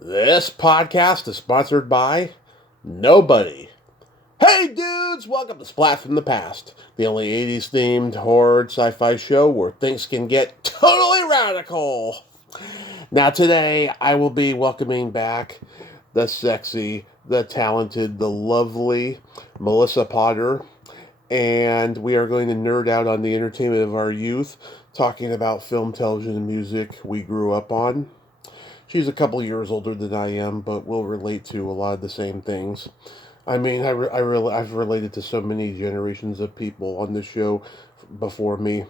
This podcast is sponsored by nobody. Hey dudes, welcome to Splat from the Past, the only 80s themed horror sci-fi show where things can get totally radical. Now today I will be welcoming back the sexy, the talented, the lovely Melissa Potter, and we are going to nerd out on the entertainment of our youth, talking about film, television, and music we grew up on. She's a couple years older than I am, but we'll relate to a lot of the same things. I mean, I've related to so many generations of people on the show before me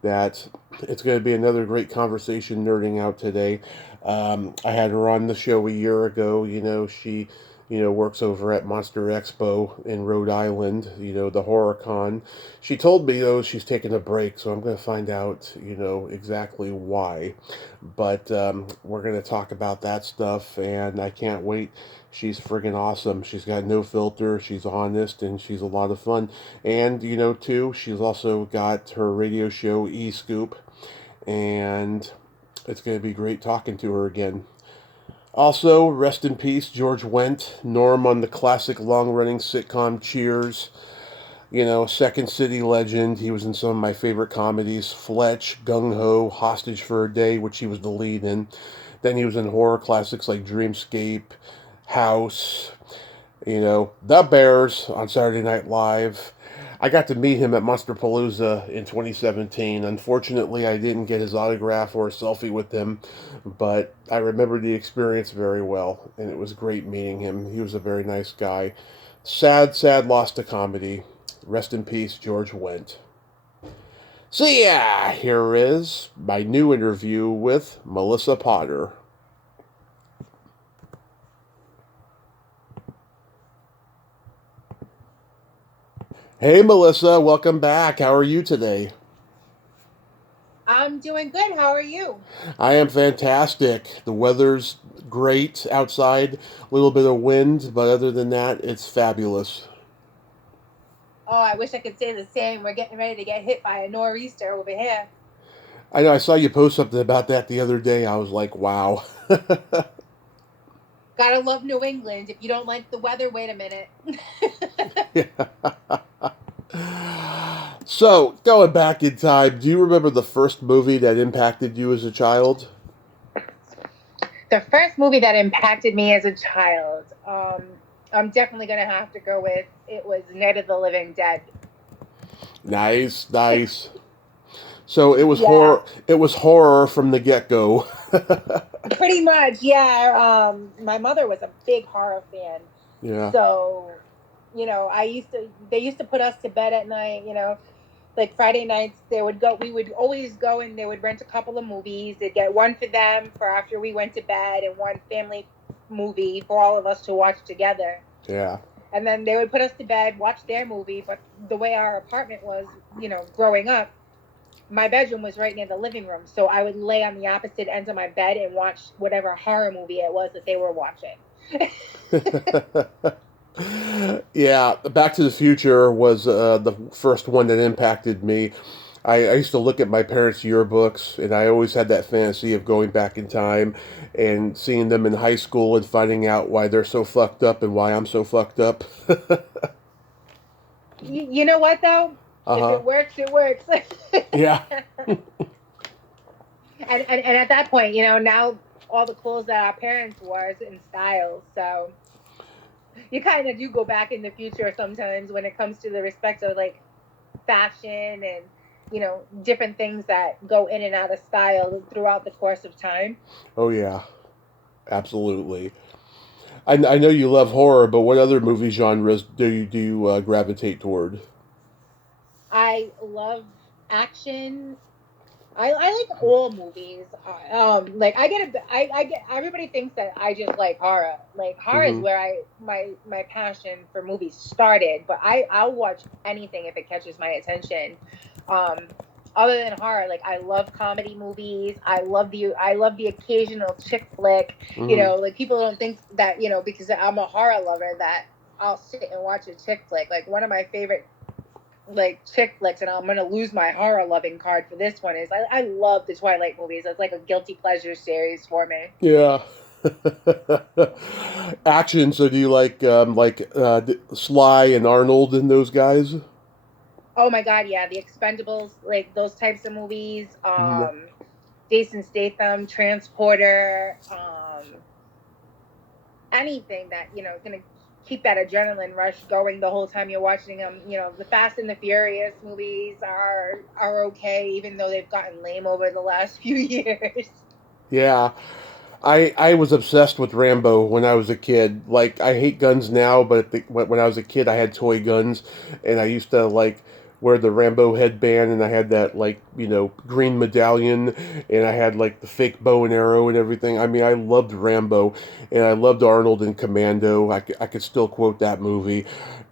that it's going to be another great conversation nerding out today. I had her on the show a year ago. She works over at Monster Expo in Rhode Island, the Horror Con. She told me, though, she's taking a break, so I'm going to find out, exactly why. But we're going to talk about that stuff, and I can't wait. She's friggin' awesome. She's got no filter. She's honest, and she's a lot of fun. And, too, she's also got her radio show, E-Scoop, and it's going to be great talking to her again. Also, rest in peace, George Wendt, Norm on the classic long-running sitcom Cheers. Second City legend. He was in some of my favorite comedies, Fletch, Gung Ho, Hostage for a Day, which he was the lead in. Then he was in horror classics like Dreamscape, House, The Bears on Saturday Night Live. I got to meet him at Monsterpalooza in 2017. Unfortunately, I didn't get his autograph or a selfie with him, but I remember the experience very well, and it was great meeting him. He was a very nice guy. Sad, sad loss to comedy. Rest in peace, George Wendt. So yeah, here is my new interview with Melissa Potter. Hey, Melissa, welcome back. How are you today? I'm doing good. How are you? I am fantastic. The weather's great outside, a little bit of wind, but other than that, it's fabulous. Oh, I wish I could say the same. We're getting ready to get hit by a nor'easter over here. I know I saw you post something about that the other day. I was like, wow. Gotta love New England. If you don't like the weather, wait a minute. So, going back in time, do you remember the first movie that impacted you as a child? The first movie that impacted me as a child, I'm definitely gonna have to go with it was Night of the Living Dead. Nice, nice. So it was Yeah, horror. It was horror from the get go. pretty much. Yeah. My mother was a big horror fan, Yeah. so they used to put us to bed at night. Like Friday nights, we would always go and they would rent a couple of movies. They'd get one for them for after we went to bed and one family movie for all of us to watch together. Yeah. And then they would put us to bed, watch their movie. But the way our apartment was, growing up, my bedroom was right near the living room. So I would lay on the opposite ends of my bed and watch whatever horror movie it was that they were watching. Yeah, Back to the Future was the first one that impacted me. I used to look at my parents' yearbooks, and I always had that fantasy of going back in time and seeing them in high school and finding out why they're so fucked up and why I'm so fucked up. You know what, though? Uh If huh. it works, it works. Yeah. And at that point, now all the clothes that our parents wore is in style. So you kind of do go back in the future sometimes when it comes to the respect of like fashion and different things that go in and out of style throughout the course of time. Oh yeah. Absolutely. I know you love horror, but what other movie genres do you gravitate toward? I love action. I like all movies. Like I get everybody thinks that I just like horror. Like horror is Mm-hmm. where my passion for movies started. But I'll watch anything if it catches my attention. Um, Other than horror, like I love comedy movies. I love the occasional chick flick. Mm-hmm. Like people don't think that because I'm a horror lover that I'll sit and watch a chick flick. Like one of my favorite like chick flicks, and I'm gonna lose my horror loving card for this one. Is I love the Twilight movies. It's like a guilty pleasure series for me. Yeah. Action. So do you like Sly and Arnold and those guys? Oh my God, yeah, the Expendables, like those types of movies. Mhm. Jason Statham, Transporter, anything that gonna keep that adrenaline rush going the whole time you're watching them. The Fast and the Furious movies are okay, even though they've gotten lame over the last few years. Yeah. I was obsessed with Rambo when I was a kid. Like I hate guns now, but when I was a kid, I had toy guns, and I used to like wear the Rambo headband, and I had that like green medallion, and I had like the fake bow and arrow and everything. I mean, I loved Rambo, and I loved Arnold and Commando. I could still quote that movie.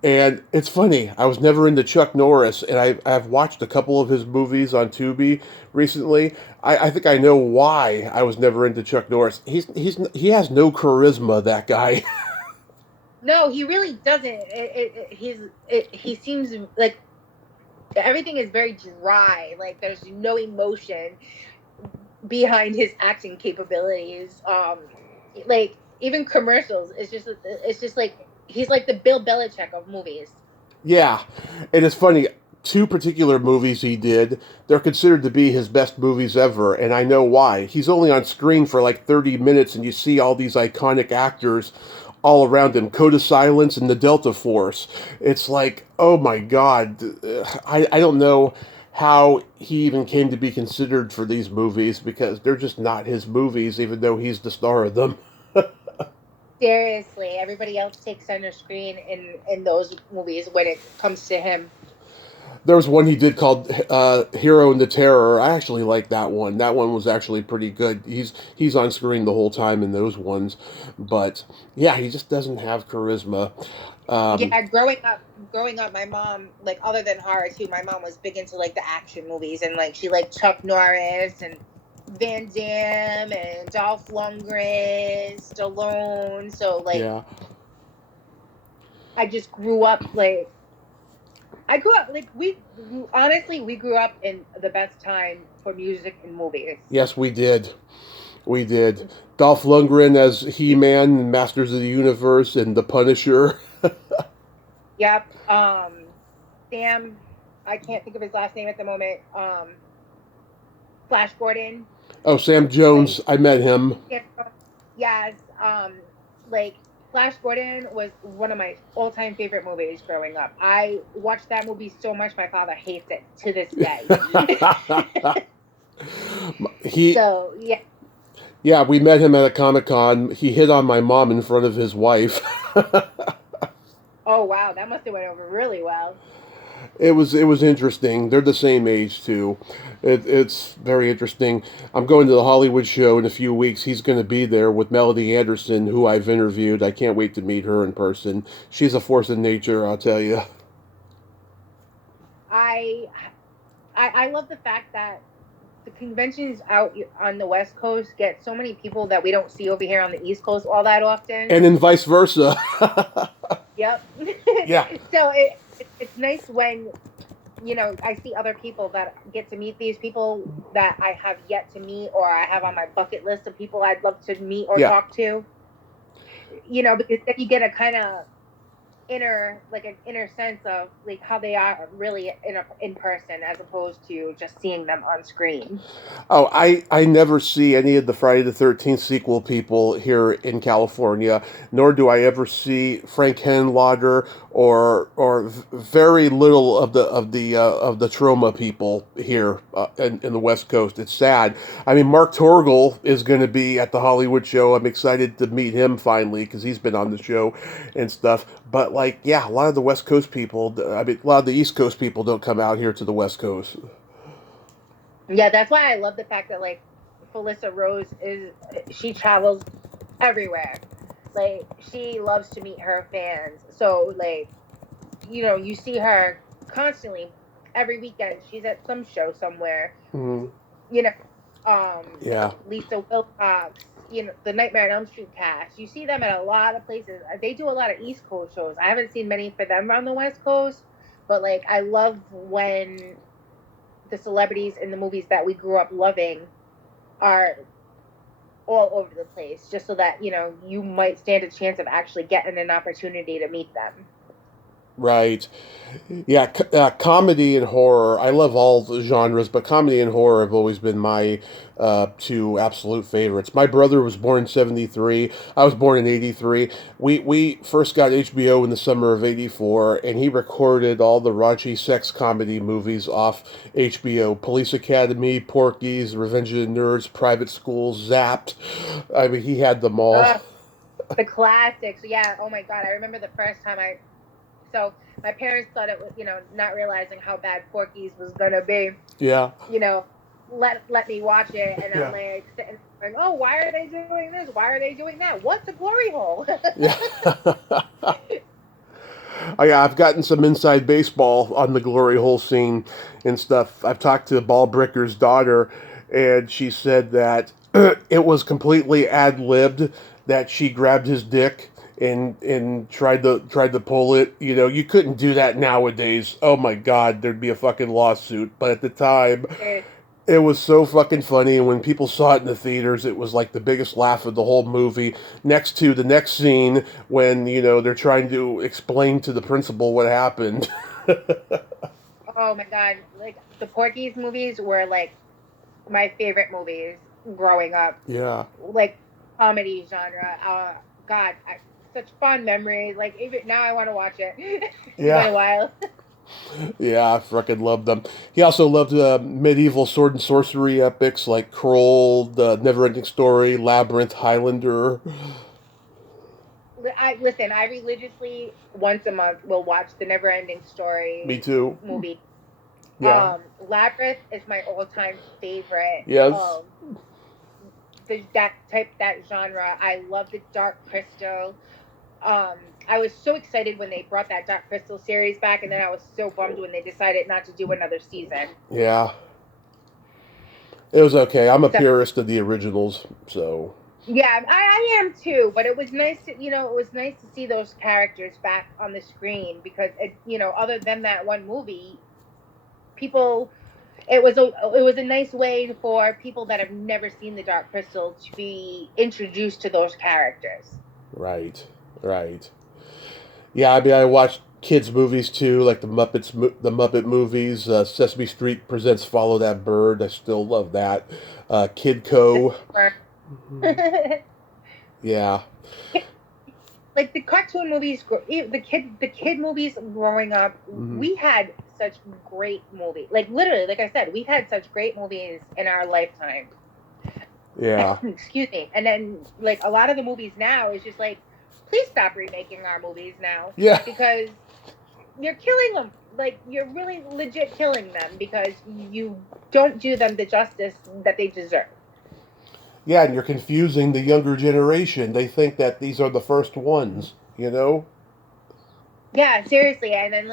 And it's funny, I was never into Chuck Norris, and I've watched a couple of his movies on Tubi recently. I think I know why I was never into Chuck Norris. He has no charisma, that guy. No, he really doesn't. He seems like everything is very dry. Like there's no emotion behind his acting capabilities. Like even commercials, it's just like he's like the Bill Belichick of movies. Yeah, and it's funny. Two particular movies he did, they're considered to be his best movies ever, and I know why. He's only on screen for like 30 minutes, and you see all these iconic actors all around him. Code of Silence and the Delta Force. It's like, oh my God. I don't know how he even came to be considered for these movies because they're just not his movies, even though he's the star of them. Seriously, everybody else takes center screen in those movies when it comes to him. There was one he did called Hero and the Terror. I actually like that one. That one was actually pretty good. He's on screen the whole time in those ones, but yeah, he just doesn't have charisma. Um, Yeah, growing up, my mom, like, other than horror too, my mom was big into like the action movies, and like she liked Chuck Norris and Van Damme and Dolph Lundgren, Stallone. So like yeah. I just grew up like I grew up like we honestly we grew up in the best time for music and movies. Yes, we did. We did. Dolph Lundgren as He-Man, Masters of the Universe, and The Punisher. Yep. Sam, I can't think of his last name at the moment. Flash Gordon. Oh, Sam Like Jones. I met him. yeah, yes. Like Flash Gordon was one of my all-time favorite movies growing up. I watched that movie so much my father hates it to this day. he So yeah. Yeah, we met him at a Comic Con. He hit on my mom in front of his wife. Oh wow, that must have went over really well. It was interesting. They're the same age too. It's very interesting. I'm going to the Hollywood show in a few weeks. He's going to be there with Melody Anderson, who I've interviewed. I can't wait to meet her in person. She's a force of nature, I'll tell you. I I love the fact that the conventions out on the West Coast get so many people that we don't see over here on the East Coast all that often. And then vice versa. Yep. Yeah, So it's nice when I see other people that get to meet these people that I have yet to meet, or I have on my bucket list of people I'd love to meet or yeah. talk to. Because then you get a kind of an inner sense of like how they are really in person, as opposed to just seeing them on screen. Oh, I never see any of the Friday the 13th sequel people here in California, nor do I ever see Frank Henlotter or very little of the Troma people here in the West Coast. It's sad. I mean, Mark Torgel is going to be at the Hollywood show. I'm excited to meet him finally because he's been on the show and stuff. But like, yeah, a lot of the West Coast people, I mean, a lot of the East Coast people don't come out here to the West Coast. Yeah, that's why I love the fact that like Felissa Rose she travels everywhere. Like she loves to meet her fans. So like you see her constantly every weekend. She's at some show somewhere. Mhm. You know, um, Yeah. Lisa Wilcox. The Nightmare on Elm Street cast. You see them at a lot of places. They do a lot of East Coast shows. I haven't seen many for them on the West Coast, but like I love when the celebrities in the movies that we grew up loving are all over the place, just so that, you might stand a chance of actually getting an opportunity to meet them. Right. Yeah, comedy and horror. I love all the genres, but comedy and horror have always been my two absolute favorites. My brother was born in '73. I was born in '83. We first got HBO in the summer of '84, and he recorded all the raunchy sex comedy movies off HBO: Police Academy, Porky's, Revenge of the Nerds, Private School, Zapped. I mean, he had them all. The classics. Yeah. Oh my God. I remember the first time so my parents thought it was, not realizing how bad Porky's was gonna be. Yeah. Let me watch it, and I'm Yeah. like sitting there going, oh, why are they doing this? Why are they doing that? What's a glory hole? Yeah. Oh, yeah, I've gotten some inside baseball on the glory hole scene and stuff. I've talked to Ball Bricker's daughter, and she said that it was completely ad libbed. That she grabbed his dick and tried to pull it. You know, you couldn't do that nowadays. Oh my God, there'd be a fucking lawsuit. But at the time, it was so fucking funny, and when people saw it in the theaters, it was like the biggest laugh of the whole movie. Next to the next scene, when they're trying to explain to the principal what happened. Oh my God, like the Porky's movies were like my favorite movies growing up. Yeah. Like comedy genre. God, such fond memories. Like even now, I want to watch it. It's been Yeah. a while. Yeah, I fucking loved them. He also loved medieval sword and sorcery epics like Kroll, the Neverending Story, Labyrinth, Highlander. Listen. I religiously once a month will watch the Neverending Me Story too. movie. Yeah. Labyrinth is my all-time favorite. Yes. That genre. I love the Dark Crystal. I was so excited when they brought that Dark Crystal series back, and then I was so bummed when they decided not to do another season. Yeah. It was okay. I'm a So, purist of the originals, so. yeah, I am too. But it was nice to, it was nice to see those characters back on the screen because, other than that one movie, people, it was a nice way for people that have never seen the Dark Crystal to be introduced to those characters. Right. Right. Yeah, I mean, I watched kids' movies too, like the Muppet movies. Sesame Street presents Follow That Bird. I still love that. Kid Co. Yeah. Like the cartoon movies, the kid movies growing up, we had such great movies. Like literally, like I said, we've had such great movies in our lifetime. Yeah. Excuse me. And then like a lot of the movies now is just like, please stop remaking our movies now. Yeah. Because you're killing them. Like you're really legit killing them because you don't do them the justice that they deserve. Yeah, and you're confusing the younger generation. They think that these are the first ones, you know? Yeah, seriously, and then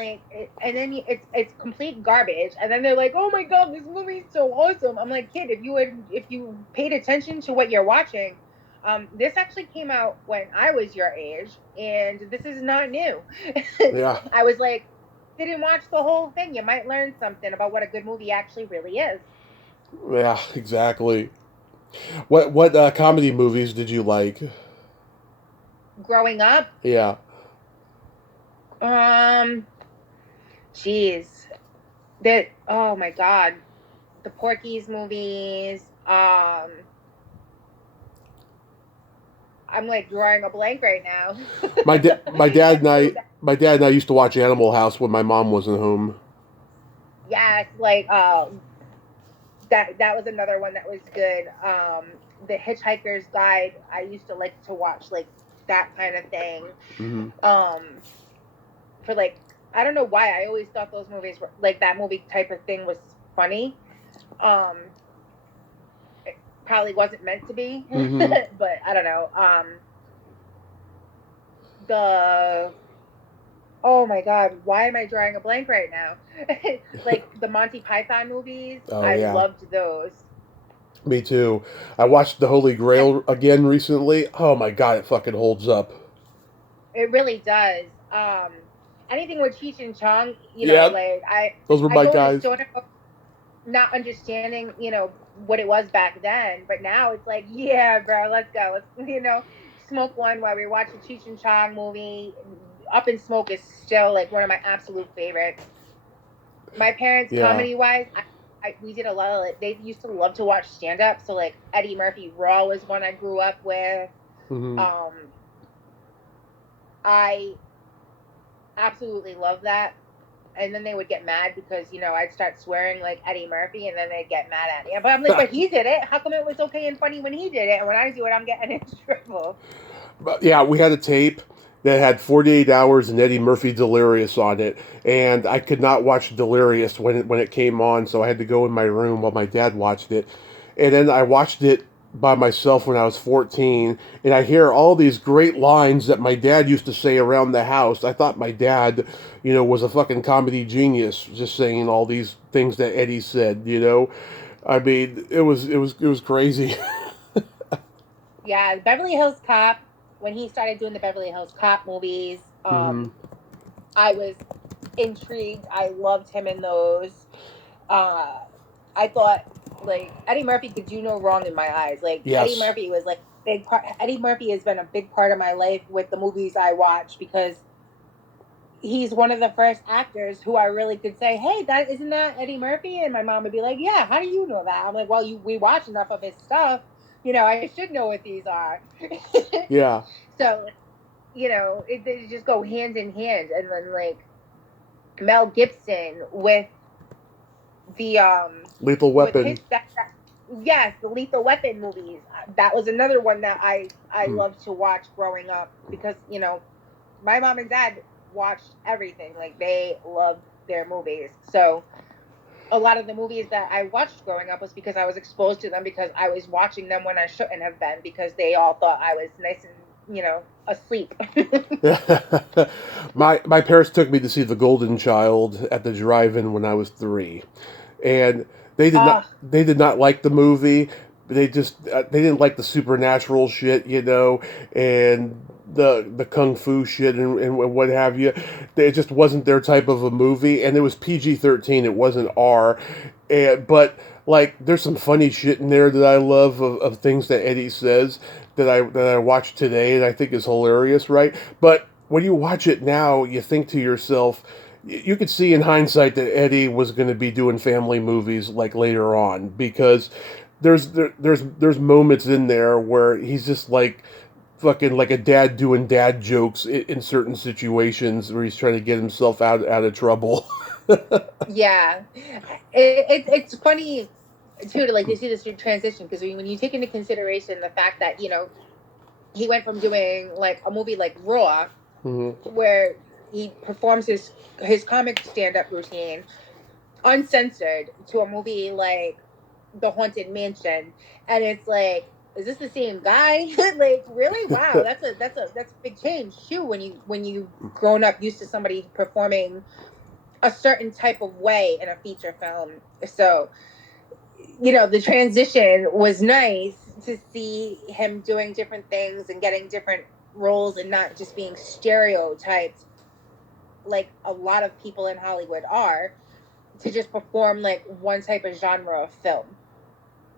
it's complete garbage, and then they're like, "Oh my God, this movie's so awesome!" I'm like, "Kid, if you paid attention to what you're watching, this actually came out when I was your age, and this is not new." Yeah. I was like, "Didn't watch the whole thing. You might learn something about what a good movie actually really is." Yeah, exactly. What comedy movies did you like? Growing up, Yeah. um, jeez, that oh my God, the Porky's movies, I'm like drawing a blank right now. My dad and I used to watch Animal House when my mom wasn't home. Yes, like that was another one that was good. The Hitchhiker's Guide. I used to like to watch like that kind of thing. Mm-hmm. For like I don't know why I always thought those movies were like that movie type of thing was funny. It probably wasn't meant to be, Mm-hmm. but I don't know. The Oh my God, why am I drawing a blank right now? Like the Monty Python movies, Oh I yeah. loved those. Me too. I watched The Holy Grail again recently. Oh my God, it fucking holds up. It really does. Anything with Cheech and Chong, Yeah, like those were I my go in a guys. store not understanding, what it was back then. But now it's like, yeah, bro, let's go. Let's, smoke one while we watch a Cheech and Chong movie. Up in Smoke is still like one of my absolute favorites. My parents, Yeah. comedy wise, we did a lot of like, they used to love to watch stand up. So like Eddie Murphy Raw was one I grew up with. Hmm. Um, I absolutely love that. And then they would get mad because I'd start swearing like Eddie Murphy, and then they'd get mad at me. But I'm like, but he did it. How come it was okay and funny when he did it, and when I do it, I'm getting in trouble? But yeah, we had a tape that had 48 Hours and Eddie Murphy Delirious on it, and I could not watch Delirious when it came on, so I had to go in my room while my dad watched it. And then I watched it by myself when I was 14, and I hear all these great lines that my dad used to say around the house. I thought my dad, was a fucking comedy genius, just saying all these things that Eddie said. I mean, it was crazy. Yeah, Beverly Hills Cop. When he started doing the Beverly Hills Cop movies, Hmm. I was intrigued. I loved him in those. Uh, I thought like Eddie Murphy could do no wrong in my eyes. Like Eddie Yes. Murphy was like big part. Eddie Murphy has been a big part of my life with the movies I watch because he's one of the first actors who I really could say, "Hey, that isn't that Eddie Murphy?" And my mom would be like, "Yeah, how do you know that?" I'm like, "Well, we watch enough of his stuff. I should know what these are." Yeah. So, they just go hand in hand. And then like Mel Gibson the Lethal with his Weapon. yes, the Lethal Weapon movies. That was another one that I Hmm. loved to watch growing up because my mom and dad watched everything. Like they loved their movies. So a lot of the movies that I watched growing up was because I was exposed to them because I was watching them when I shouldn't have been because they all thought I was nice and asleep. My parents took me to see The Golden Child at the drive-in when I was 3, and they did not Oh, they did not like the movie. They didn't like the supernatural shit, and the kung fu shit and what have you. It just wasn't their type of a movie, and it was PG-13. It wasn't R, but like there's some funny shit in there that I love of things that Eddie says that I watch today and I think is hilarious, right? But when you watch it now, you think to yourself, you could see in hindsight that Eddie was going to be doing family movies like later on because there's moments in there where he's just like fucking like a dad doing dad jokes in certain situations where he's trying to get himself out of trouble. yeah. It's funny too to like to see this transition because when you take into consideration the fact that he went from doing like a movie like Raw Hmm. where he performs his comic stand up routine uncensored to a movie like The Haunted Mansion, and it's like, is this the same guy? Like, really? Wow, that's a big change too when you grown up used to somebody performing a certain type of way in a feature film. So the transition was nice to see him doing different things and getting different roles and not just being stereotyped like a lot of people in Hollywood are to just perform like one type of genre of film.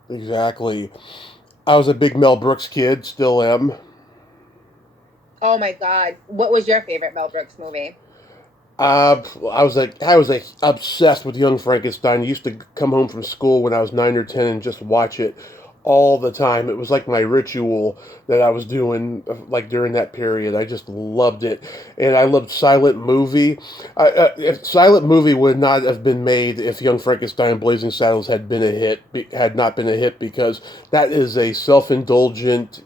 Exactly. I was a big Mel Brooks kid, still am. Oh my god, what was your favorite Mel Brooks movie? I was like obsessed with Young Frankenstein. I used to come home from school when I was 9 or 10 and just watch it all the time. It was like my ritual that I was doing like during that period. I just loved it, and I loved Silent Movie. If Silent Movie would not have been made if Young Frankenstein and Blazing Saddles had not been a hit, because that is a self-indulgent,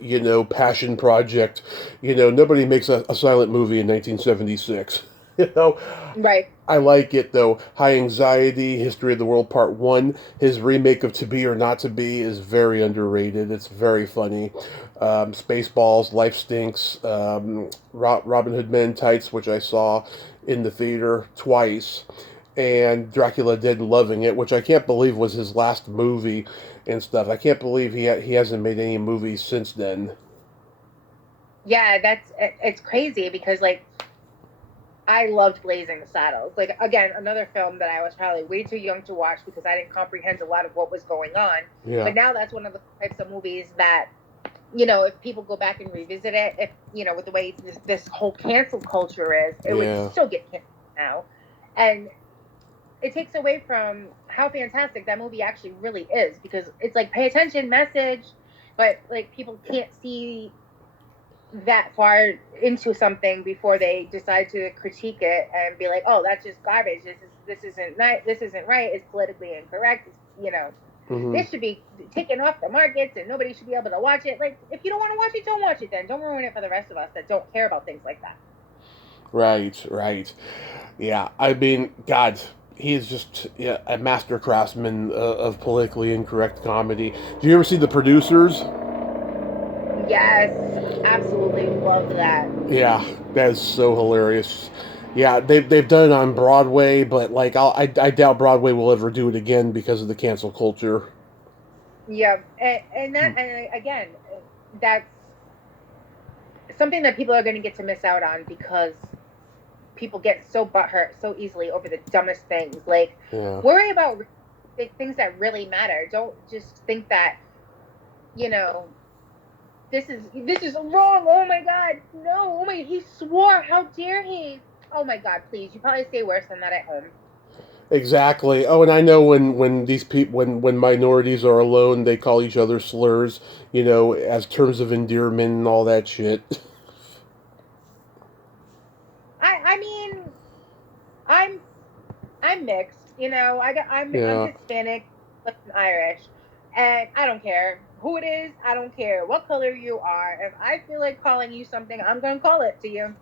passion project. Nobody makes a silent movie in 1976. You know, Right. I like it though. High Anxiety, History of the World Part 1. His remake of To Be or Not to Be is very underrated. It's very funny. Spaceballs, Life Stinks, Robin Hood Men in Tights, which I saw in the theater twice, and Dracula Dead and Loving It, which I can't believe was his last movie and stuff. I can't believe he hasn't made any movies since then. Yeah, it's crazy because like I loved Blazing Saddles. Like, again, another film that I was probably way too young to watch because I didn't comprehend a lot of what was going on. Yeah. But now that's one of the types of movies that, you know, if people go back and revisit it, if, you know, with the way this whole cancel culture is, it would Yeah. still get canceled now. And it takes away from how fantastic that movie actually really is, because it's like, pay attention, message, but like people can't see that far into something before they decide to critique it and be like, oh, that's just garbage, this isn't right, this isn't right, it's politically incorrect, it's, you know, this should be taken off the markets and nobody should be able to watch it. Like, if you don't want to watch it, don't watch it then. Don't ruin it for the rest of us that don't care about things like that. Right. Yeah, I mean, God, he is just a master craftsman of politically incorrect comedy. Do you ever see The Producers? Yes, absolutely love that. Yeah, that is so hilarious. Yeah, they've done it on Broadway, but like I doubt Broadway will ever do it again because of the cancel culture. Yeah, and that, and again, that's something that people are going to get to miss out on because people get so butthurt so easily over the dumbest things. Like, Yeah. worry about things that really matter. Don't just think that, you know, this is wrong. Oh my God, no! Oh my, he swore. How dare he? Oh my God, please! You probably say worse than that at home. Exactly. Oh, and I know when these people when minorities are alone, they call each other slurs, you know, as terms of endearment and all that shit. I mean, I'm I'm mixed. You know, I'm Yeah. Hispanic, but I'm Irish, and I don't care who it is. I don't care what color you are. If I feel like calling you something, I'm gonna call it to you.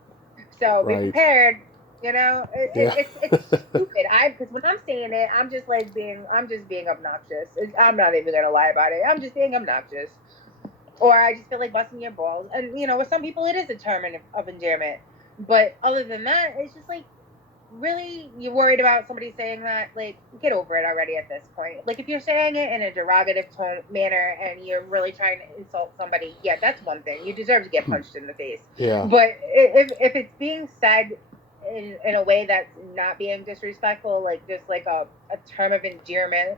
So be Right. prepared. You know, Yeah. it's stupid. Because when I'm saying it, I'm just being obnoxious. I'm not even gonna lie about it. I'm just being obnoxious, or I just feel like busting your balls. And you know, with some people, it is a term of endearment. But other than that, it's just like, really, you're worried about somebody saying that? Like, get over it already at this point. Like, if you're saying it in a derogative tone manner and you're really trying to insult somebody, yeah, that's one thing. You deserve to get punched in the face. Yeah. But if it's being said in a way that's not being disrespectful, like just like a term of endearment,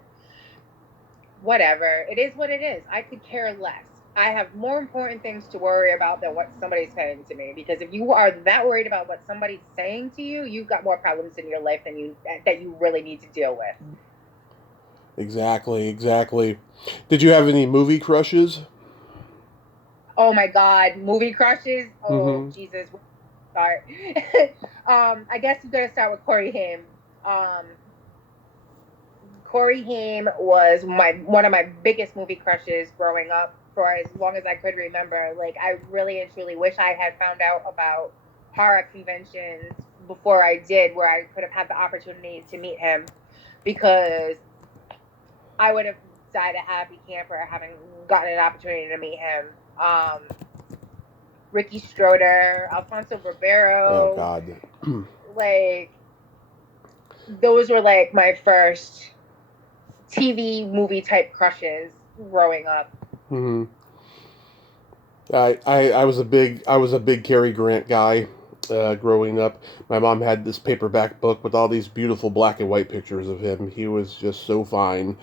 whatever. It is what it is. I could care less. I have more important things to worry about than what somebody's saying to me. Because if you are that worried about what somebody's saying to you, you've got more problems in your life than you really need to deal with. Exactly. Did you have any movie crushes? Oh my God, movie crushes. Oh Mm-hmm. Jesus, where to start? I guess you got to start with Corey Haim. Um, Corey Haim was one of my biggest movie crushes growing up for as long as I could remember. Like, I really and truly wish I had found out about horror conventions before I did, where I could have had the opportunity to meet him, because I would have died a happy camper having gotten an opportunity to meet him. Ricky Stroder, Alfonso Oh Ribeiro, God. like, those were like my first TV movie type crushes growing up. hmm I was a big Cary Grant guy growing up. My mom had this paperback book with all these beautiful black and white pictures of him. He was just so fine.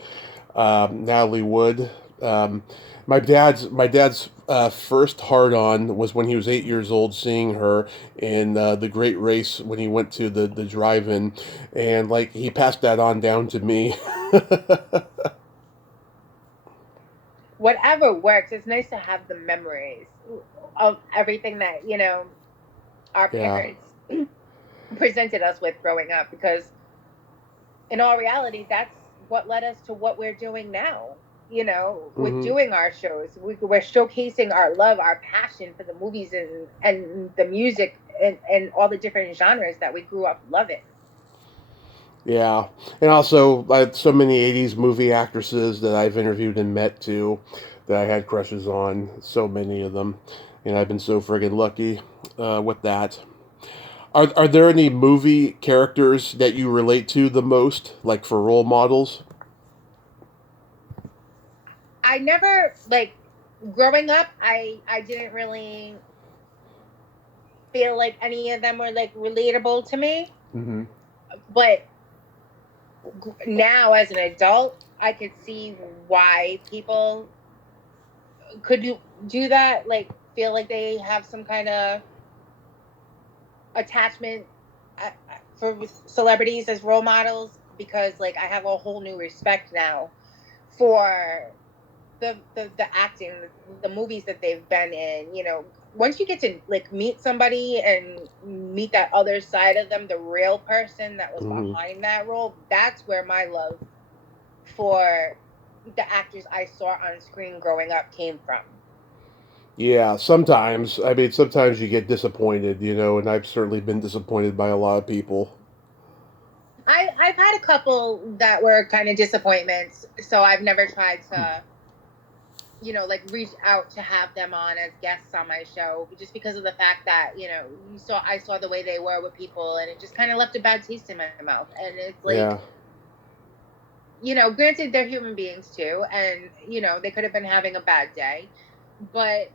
Natalie Wood. Um, my dad's first hard on was when he was 8 years old, seeing her in the Great Race when he went to the drive-in, and like he passed that on down to me. Whatever works. It's nice to have the memories of everything that, you know, our Yeah. parents presented us with growing up, because in all reality, that's what led us to what we're doing now. You know, with hmm doing our shows, we're showcasing our love, our passion for the movies and the music and all the different genres that we grew up loving. Yeah, and also I had so many '80s movie actresses that I've interviewed and met too, that I had crushes on. So many of them, and I've been so friggin' lucky with that. Are there any movie characters that you relate to the most, like for role models? I never, like, growing up, I didn't really feel like any of them were like relatable to me. Mm-hmm. But now as an adult, I could see why people could do that, like feel like they have some kind of attachment for celebrities as role models, because like I have a whole new respect now for the acting, the movies that they've been in. You know, once you get to like meet somebody and meet that other side of them, the real person that was Mm-hmm. behind that role, that's where my love for the actors I saw on screen growing up came from. Yeah, sometimes. I mean, sometimes you get disappointed, and I've certainly been disappointed by a lot of people. I've had a couple that were kind of disappointments, so I've never tried to, like reach out to have them on as guests on my show, just because of the fact that, I saw the way they were with people, and it just kind of left a bad taste in my mouth. And it's like, Yeah. granted, they're human beings too, and they could have been having a bad day, but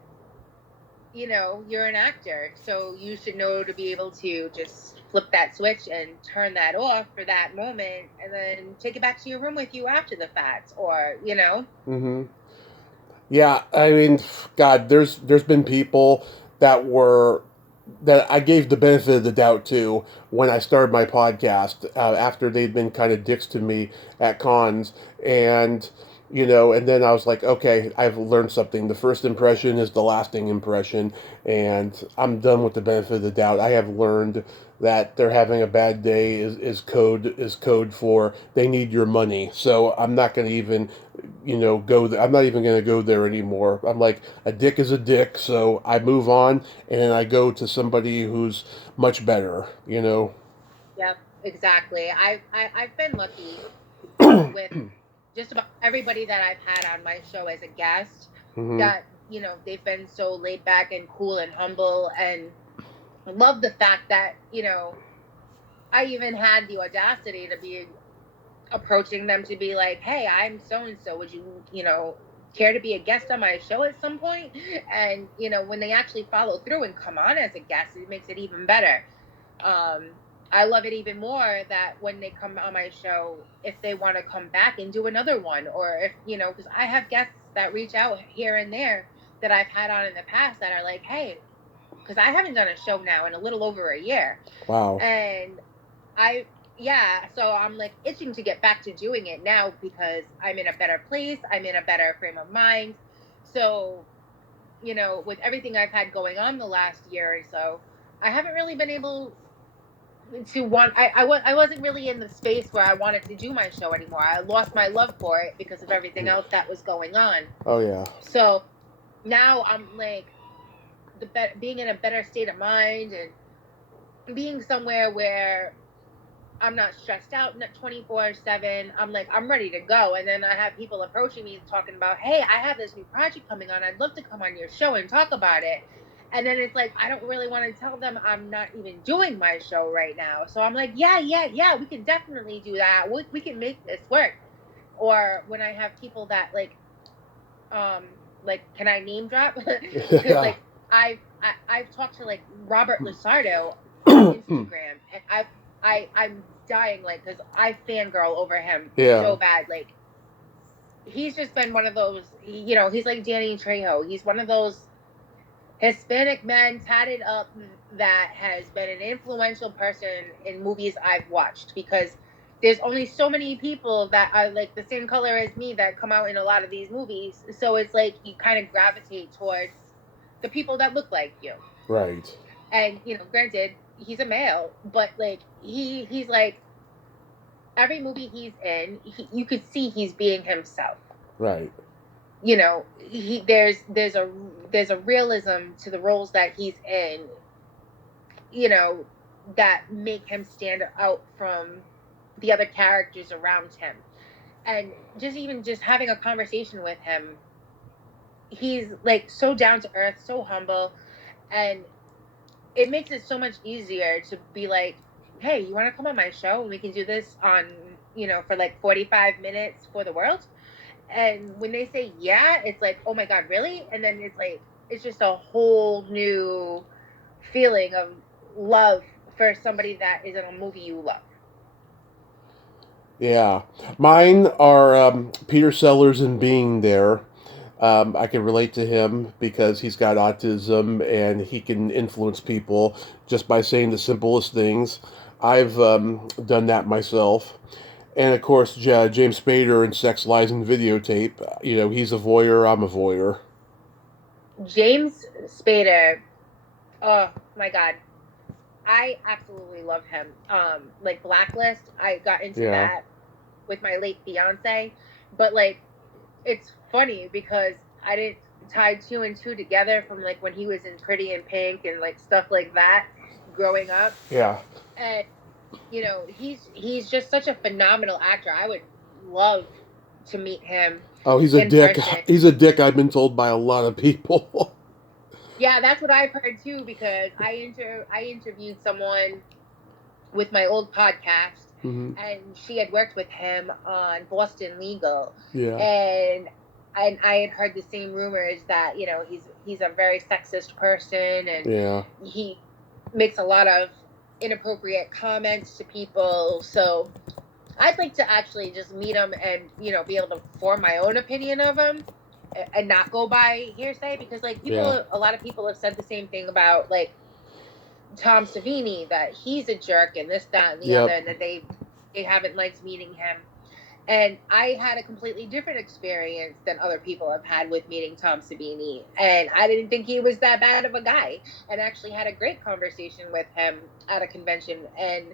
you're an actor, so you should know to be able to just flip that switch and turn that off for that moment, and then take it back to your room with you after the fact, or. Mm-hmm. Yeah, I mean, God, there's been people that were that I gave the benefit of the doubt to when I started my podcast after they'd been kind of dicks to me at cons, and and then I was like, okay, I've learned something. The first impression is the lasting impression, and I'm done with the benefit of the doubt. I have learned that they're having a bad day is code for they need your money. So I'm not going to even go there. I'm not even going to go there anymore. I'm like, a dick is a dick, so I move on and I go to somebody who's much better. Yep, exactly. I've been lucky with just about everybody that I've had on my show as a guest, Hmm. that they've been so laid back and cool and humble, and I love the fact that I even had the audacity to be approaching them to be like, "Hey, I'm so and so. Would you, care to be a guest on my show at some point?" And when they actually follow through and come on as a guest, it makes it even better. Um, I love it even more that when they come on my show, if they want to come back and do another one, or if because I have guests that reach out here and there that I've had on in the past that are like, "Hey," because I haven't done a show now in a little over a year, Wow. and I yeah, so I'm like itching to get back to doing it now because I'm in a better place, I'm in a better frame of mind. So, with everything I've had going on the last year or so, I haven't really been able to want I wasn't really in the space where I wanted to do my show anymore. I lost my love for it because of everything else that was going on. Oh yeah. So, now I'm like being in a better state of mind, and being somewhere where I'm not stressed out 24/7. I'm like, I'm ready to go. And then I have people approaching me talking about, "Hey, I have this new project coming on. I'd love to come on your show and talk about it." And then it's like, I don't really want to tell them I'm not even doing my show right now. So I'm like, yeah, yeah, yeah, we can definitely do that. We can make this work. Or when I have people that um, can I name drop? Because Yeah. like I've talked to like Robert Lasardo on Instagram, and I'm dying, like, because I fangirl over him Yeah. so bad. Like, he's just been one of those, he's like Danny Trejo. He's one of those Hispanic men tatted up that has been an influential person in movies I've watched, because there's only so many people that are like the same color as me that come out in a lot of these movies. So it's like you kind of gravitate towards the people that look like you. Right. And granted, he's a male, but like he's like every movie he's in, you could see he's being himself. Right. There's a realism to the roles that he's in, you know that make him stand out from the other characters around him. And just having a conversation with him, he's like so down to earth, so humble, and it makes it so much easier to be like, "Hey, you want to come on my show and we can do this on, for like 45 minutes for the world?" And when they say yeah, it's like, "Oh my god, really?" And then it's like, it's just a whole new feeling of love for somebody that is in a movie you love. Yeah. Mine are Peter Sellers and Being There. I can relate to him because he's got autism and he can influence people just by saying the simplest things. I've done that myself. And of course, James Spader in Sex, Lies, and Videotape. You know, he's a voyeur, I'm a voyeur. James Spader, oh my God. I absolutely love him. Like Blacklist, I got into Yeah. that with my late fiance. But like it's funny because I didn't tie two and two together from like when he was in Pretty in Pink and like stuff like that growing up. Yeah. And you know, he's just such a phenomenal actor. I would love to meet him Oh, he's a in dick. person. He's a dick, I've been told by a lot of people. Yeah, that's what I've heard too because I interviewed someone with my old podcast Hmm. and she had worked with him on Boston Legal Yeah. and I had heard the same rumors that, you know, he's a very sexist person and Yeah. he makes a lot of inappropriate comments to people. So I'd like to actually just meet him and, you know, be able to form my own opinion of him and not go by hearsay because like Yeah. a lot of people have said the same thing about like Tom Savini that he's a jerk and this, that, and the other, Yep. and that they haven't liked meeting him. And I had a completely different experience than other people have had with meeting Tom Savini. And I didn't think he was that bad of a guy and actually had a great conversation with him at a convention. And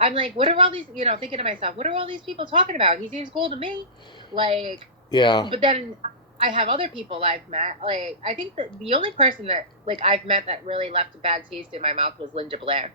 I'm like, what are all these, you know, thinking to myself, what are all these people talking about? He seems cool to me. Like, Yeah. but then I have other people I've met. Like, I think that the only person that, like, I've met that really left a bad taste in my mouth was Linda Blair.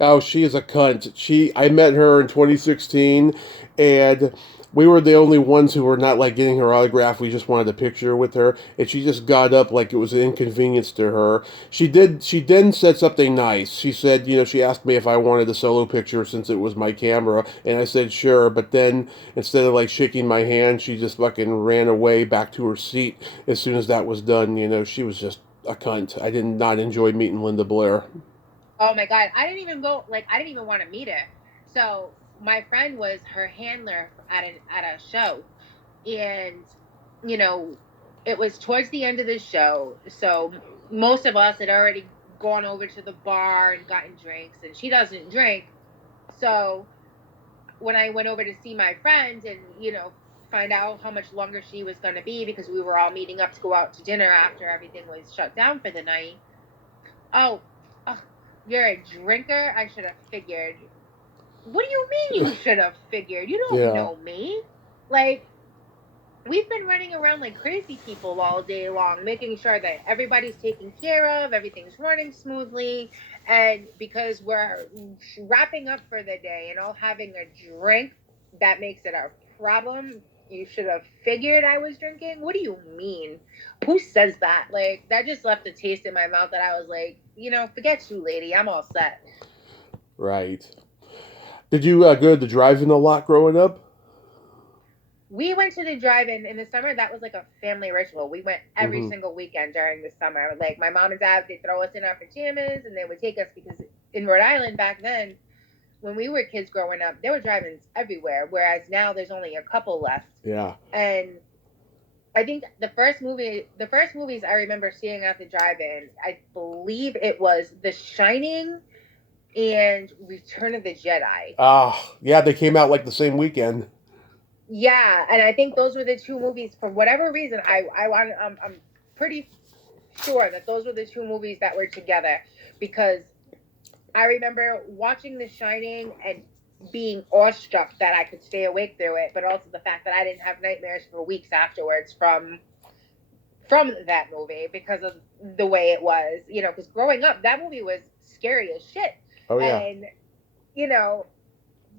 Oh, she is a cunt. I met her in 2016, and we were the only ones who were not like getting her autograph. We just wanted a picture with her, and she just got up like it was an inconvenience to her. She did. She then said something nice. She said, you know, she asked me if I wanted a solo picture since it was my camera, and I said sure. But then instead of like shaking my hand, she just fucking ran away back to her seat as soon as that was done. You know, she was just a cunt. I did not enjoy meeting Linda Blair. Oh my God. I didn't even go, like, I didn't even want to meet her. So my friend was her handler at a show. And, you know, it was towards the end of the show. So most of us had already gone over to the bar and gotten drinks, and she doesn't drink. So when I went over to see my friend and, you know, find out how much longer she was going to be because we were all meeting up to go out to dinner after everything was shut down for the night. Oh, oh, you're a drinker? I should have figured. What do you mean you should have figured? You don't Yeah. know me. Like, we've been running around like crazy people all day long, making sure that everybody's taken care of, everything's running smoothly. And because we're wrapping up for the day and all having a drink, that makes it a problem. You should have figured I was drinking. What do you mean? Who says that? Like, that just left a taste in my mouth that I was like, you know, forget you, lady. I'm all set. Right. Did you go to the drive-in a lot growing up? We went to the drive-in in the summer. That was like a family ritual. We went every Hmm. single weekend during the summer. Like my mom and dad, they throw us in our pajamas and they would take us because in Rhode Island back then, when we were kids growing up, there were drive-ins everywhere. Whereas now there's only a couple left. Yeah. And I think the first movies I remember seeing at the drive-in, I believe it was The Shining and Return of the Jedi. Ah, yeah, they came out like the same weekend. Yeah, and I think those were the two movies. For whatever reason, I want I'm pretty sure that those were the two movies that were together because I remember watching The Shining and being awestruck that I could stay awake through it, but also the fact that I didn't have nightmares for weeks afterwards from that movie because of the way it was. You know, because growing up, that movie was scary as shit, Oh yeah. and you know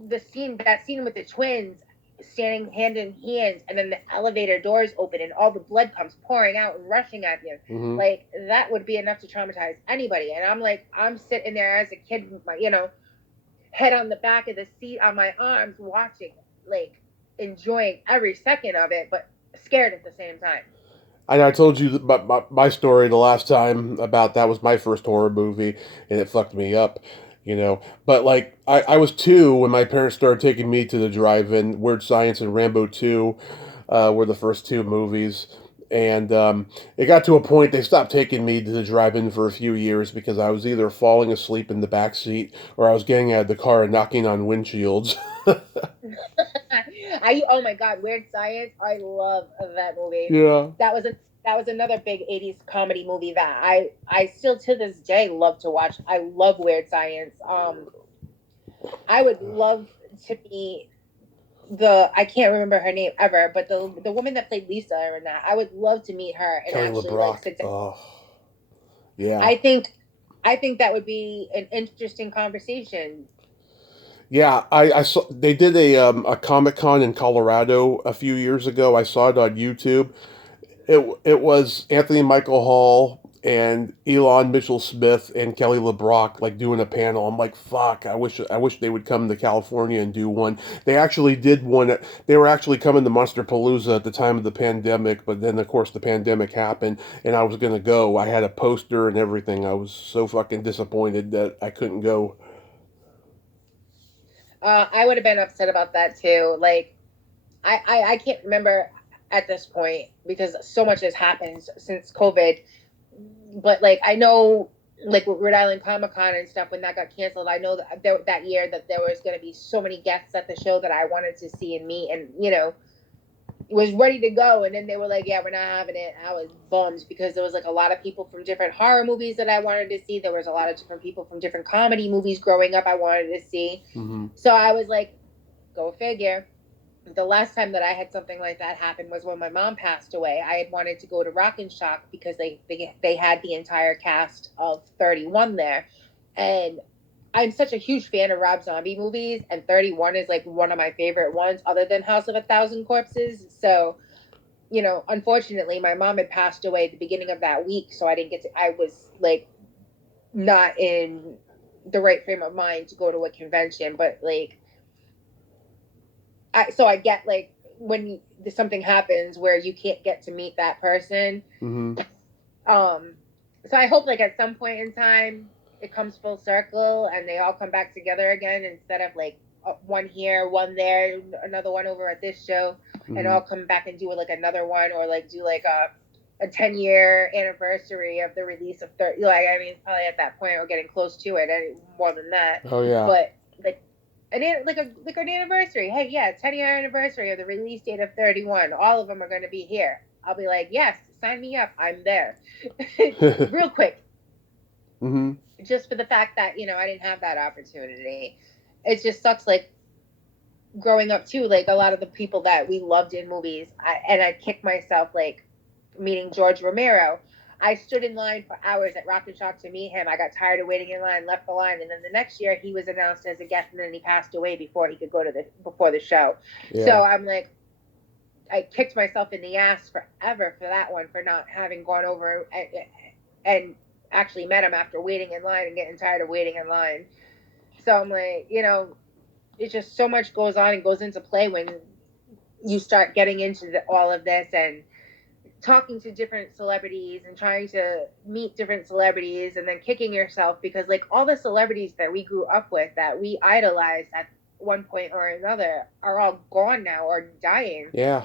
that scene with the twins standing hand in hand and then the elevator doors open and all the blood comes pouring out and rushing at you, Hmm. like that would be enough to traumatize anybody. And I'm like, I'm sitting there as a kid with my, you know, head on the back of the seat on my arms watching, like enjoying every second of it but scared at the same time. I told you my story the last time about that was my first horror movie, and it fucked me up, you know. But like, I was 2 when my parents started taking me to the drive-in. Weird Science and Rambo 2 were the first 2 movies. And it got to a point they stopped taking me to the drive-in for a few years because I was either falling asleep in the back seat or I was getting out of the car and knocking on windshields. Oh my God, Weird Science. I love that movie. Yeah. That was a that was another big '80s comedy movie that I still to this day love to watch. I love Weird Science. I would love to meet the I can't remember her name ever, but the woman that played Lisa in that. I would love to meet her and Kelly actually like LeBrock. sit down. Oh, yeah. I think I think that would be an interesting conversation. Yeah, I saw they did a Comic Con in Colorado a few years ago. I saw it on YouTube. It was Anthony Michael Hall and Elon Mitchell Smith and Kelly LeBrock like doing a panel. I'm like, fuck, I wish they would come to California and do one. They actually did one. They were actually coming to Monsterpalooza at the time of the pandemic, but then of course the pandemic happened and I was gonna go. I had a poster and everything. I was so fucking disappointed that I couldn't go. I would have been upset about that too. Like I can't remember at this point because so much has happened since COVID. But like I know, like with Rhode Island Comic Con and stuff, when that got canceled, I know that that year that there was going to be so many guests at the show that I wanted to see and meet, and was ready to go. And then they were like, "Yeah, we're not having it." I was bummed because there was like a lot of people from different horror movies that I wanted to see. There was a lot of different people from different comedy movies growing up I wanted to see. Hmm. So I was like, "Go figure." The last time that I had something like that happen was when my mom passed away. I had wanted to go to Rock and Shock because they had the entire cast of 31 there, and I'm such a huge fan of Rob Zombie movies, and 31 is like one of my favorite ones, other than House of a Thousand Corpses. So, unfortunately, my mom had passed away at the beginning of that week, so I didn't get to. I was like not in the right frame of mind to go to a convention, but like I get like when something happens where you can't get to meet that person. Hmm. Um, so I hope like at some point in time it comes full circle and they all come back together again instead of like one here, one there, another one over at this show, and Hmm. all come back and do like another one or like do like a 10-year anniversary of the release of 30. Like I mean, probably at that point we're getting close to it, any more than that, Oh yeah. but like like an anniversary. Hey, yeah, 10-year anniversary of the release date of 31. All of them are going to be here. I'll be like, yes, sign me up. I'm there, real quick. Hmm. Just for the fact that I didn't have that opportunity. It just sucks. Like growing up too. Like a lot of the people that we loved in movies, I kicked myself like meeting George Romero. I stood in line for hours at Rock and Shock to meet him. I got tired of waiting in line, left the line, and then the next year he was announced as a guest, and then he passed away before he could go to before the show. Yeah. So I'm like, I kicked myself in the ass forever for that one, for not having gone over and actually met him after waiting in line and getting tired of waiting in line. So I'm like, it's just so much goes on and goes into play when you start getting into all of this and talking to different celebrities and trying to meet different celebrities and then kicking yourself because like all the celebrities that we grew up with that we idolized at one point or another are all gone now or dying. Yeah.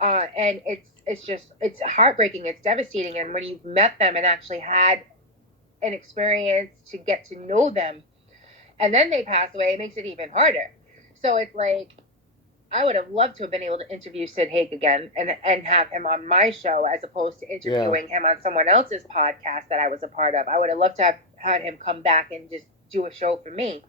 And it's heartbreaking, it's devastating, and when you've met them and actually had an experience to get to know them and then they pass away, it makes it even harder. So it's like I would have loved to have been able to interview Sid Haig again and have him on my show as opposed to Yeah. interviewing him on someone else's podcast that I was a part of. I would have loved to have had him come back and just do a show for me.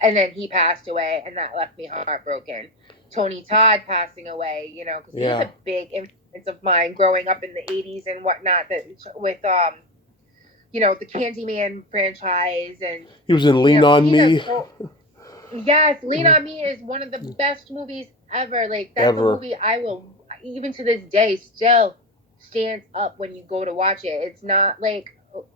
And then he passed away, and that left me heartbroken. Tony Todd passing away, because he was Yeah. a big influence of mine growing up in the '80s and whatnot. That with the Candyman franchise, and He was in Lean on he does Me. so. Yes, Lean on Me is one of the best movies ever. Like that's a Ever. movie I will even to this day still stands up when you go to watch it. It's not like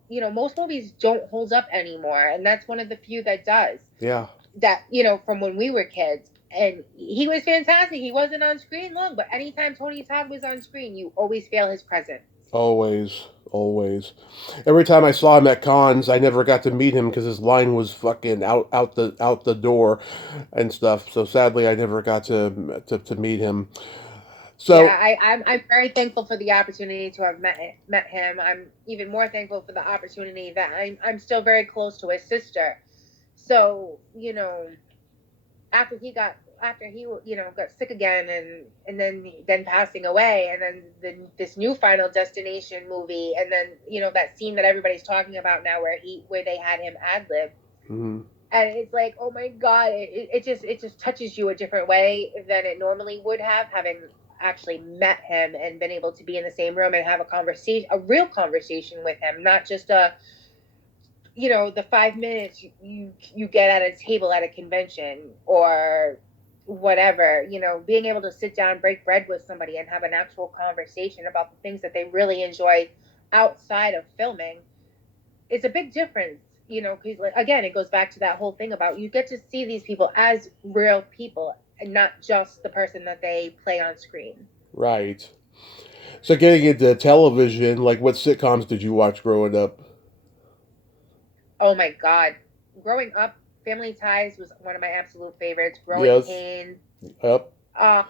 most movies don't hold up anymore, and that's one of the few that does. Yeah. That from when we were kids. And he was fantastic. He wasn't on screen long, but anytime Tony Todd was on screen, you always feel his presence. Always, always. Every time I saw him at cons, I never got to meet him because his line was fucking out the door and stuff. So sadly, I never got to meet him. Yeah, So I'm very thankful for the opportunity to have met him. I'm even more thankful for the opportunity that I'm still very close to his sister. So, after he got sick again, and then passing away, and then this new Final Destination movie, and then that scene that everybody's talking about now where they had him ad lib. mhm. And it's like, oh my god, it just touches you a different way than it normally would have, having actually met him and been able to be in the same room and have a real conversation with him, not just the 5 minutes you get at a table at a convention or whatever. Being able to sit down, break bread with somebody, and have an actual conversation about the things that they really enjoy outside of filming, it's a big difference. Because, like, again, it goes back to that whole thing about you get to see these people as real people and not just the person that they play on screen. Right. So getting into television, like what sitcoms did you watch growing up? Oh my god, growing up, Family Ties was one of my absolute favorites. Growing Yes. Pains, Yep. uh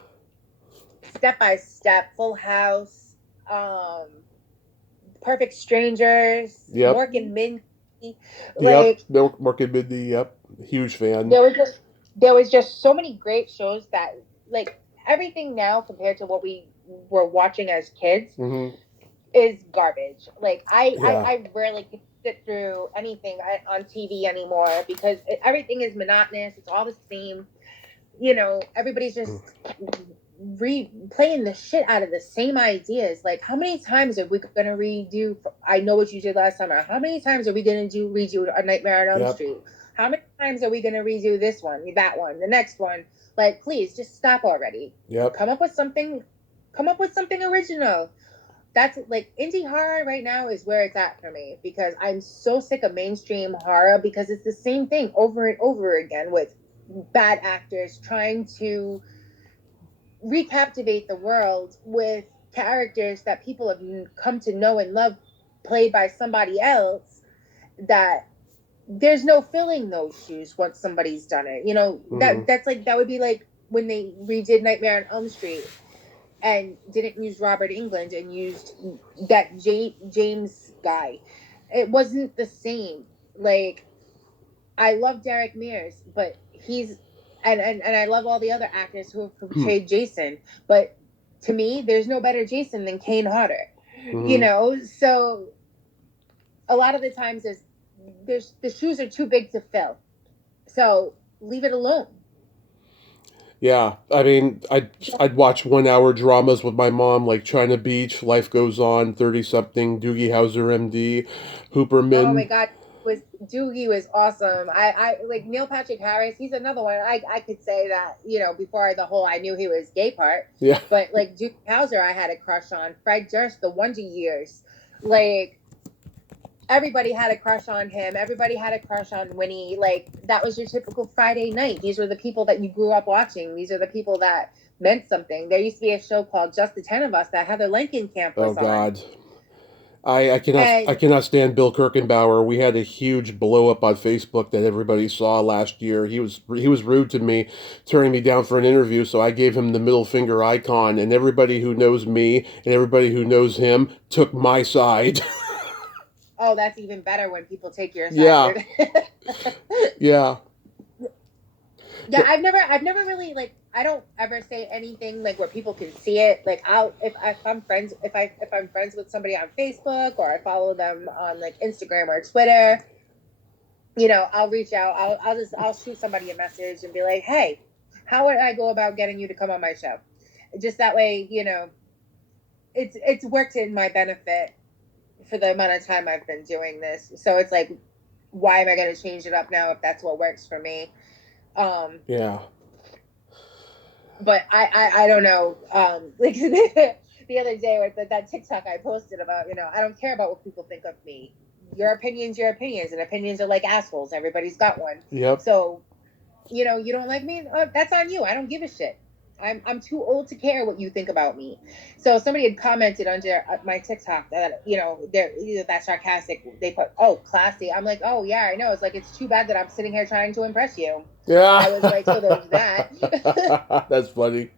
Step by Step, Full House, um Perfect Strangers, Yep. Mork and Mindy. Yep. Like, Mark and Mindy. Yep. Huge fan. there was just so many great shows that, like, everything now compared to what we were watching as kids Hmm. is garbage. Like, Yeah. I rarely can sit through anything on TV anymore because everything is monotonous. It's all the same. Everybody's just replaying the shit out of the same ideas. Like, how many times are we going to redo I Know What You Did Last Summer? How many times are we going to redo A Nightmare on Elm Yep. Street? How many times are we going to redo this one, that one, the next one? Like, please just stop already. Yep. Come up with something. Come up with something original. That's like, indie horror right now is where it's at for me, because I'm so sick of mainstream horror, because it's the same thing over and over again with bad actors trying to recaptivate the world with characters that people have come to know and love, played by somebody else, that there's no filling those shoes once somebody's done it. Hmm. That would be like when they redid Nightmare on Elm Street and didn't use Robert Englund and used that James guy. It wasn't the same. Like, I love Derek Mears, but he's and I love all the other actors who have portrayed Jason, but to me, there's no better Jason than Kane Hodder. Hmm. So a lot of the times there's the shoes are too big to fill. So leave it alone. Yeah, I mean, I'd watch 1 hour dramas with my mom, like China Beach, Life Goes On, 30 something, Doogie Howser, MD, Oh my Hooperman. god, was Doogie was awesome. I like Neil Patrick Harris. He's another one. I could say that, before the whole I knew he was gay part. Yeah. But like Duke Hauser, I had a crush on. Fred Durst, the Wonder Years. Like, everybody had a crush on him. Everybody had a crush on Winnie. Like, that was your typical Friday night. These were the people that you grew up watching. These are the people that meant something. There used to be a show called Just the Ten of Us that Heather Langenkamp Oh was on. God. I And cannot stand Bill Kirkenbauer. We had a huge blow up on Facebook that everybody saw last year. He was rude to me, turning me down for an interview, so I gave him the middle finger icon, and everybody who knows me and everybody who knows him took my side. oh, that's even better when people take your Yeah. side. Yeah. Yeah, I've never really, like, I don't ever say anything like where people can see it. Like, if I'm friends with somebody on Facebook, or I follow them on, like, Instagram or Twitter, I'll reach out. I'll shoot somebody a message and be like, hey, how would I go about getting you to come on my show? Just that way, it's worked in my benefit for the amount of time I've been doing this. So it's like, why am I going to change it up now if that's what works for me? Um, Yeah. but I don't know. Like, the other day with that TikTok I posted about, I don't care about what people think of me. Your opinions, and opinions are like assholes. Everybody's got one. Yep. So You don't like me? That's on you. I don't give a shit. I'm too old to care what you think about me. So somebody had commented under my TikTok that they're either that sarcastic. They put, "Oh, classy." I'm like, "Oh yeah, I know." It's like it's too bad that I'm sitting here trying to impress you. Yeah. I was like, so there's that. That's funny.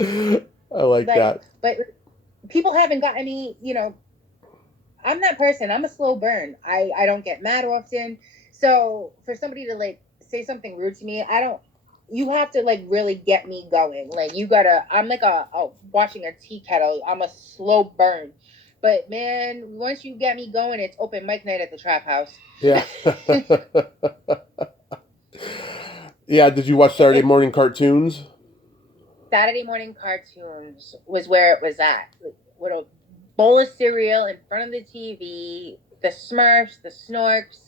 I like Like, that. but people haven't got any. I'm that person. I'm a slow burn. I don't get mad often. So for somebody to like say something rude to me, I don't. You have to like really get me going. Like you gotta. I'm like a washing a tea kettle. I'm a slow burn. But man, once you get me going, it's open mic night at the trap house. Yeah. Yeah, did you watch Saturday It, morning cartoons? Saturday morning cartoons was where it was at. With a bowl of cereal in front of the TV, the Smurfs, the Snorks,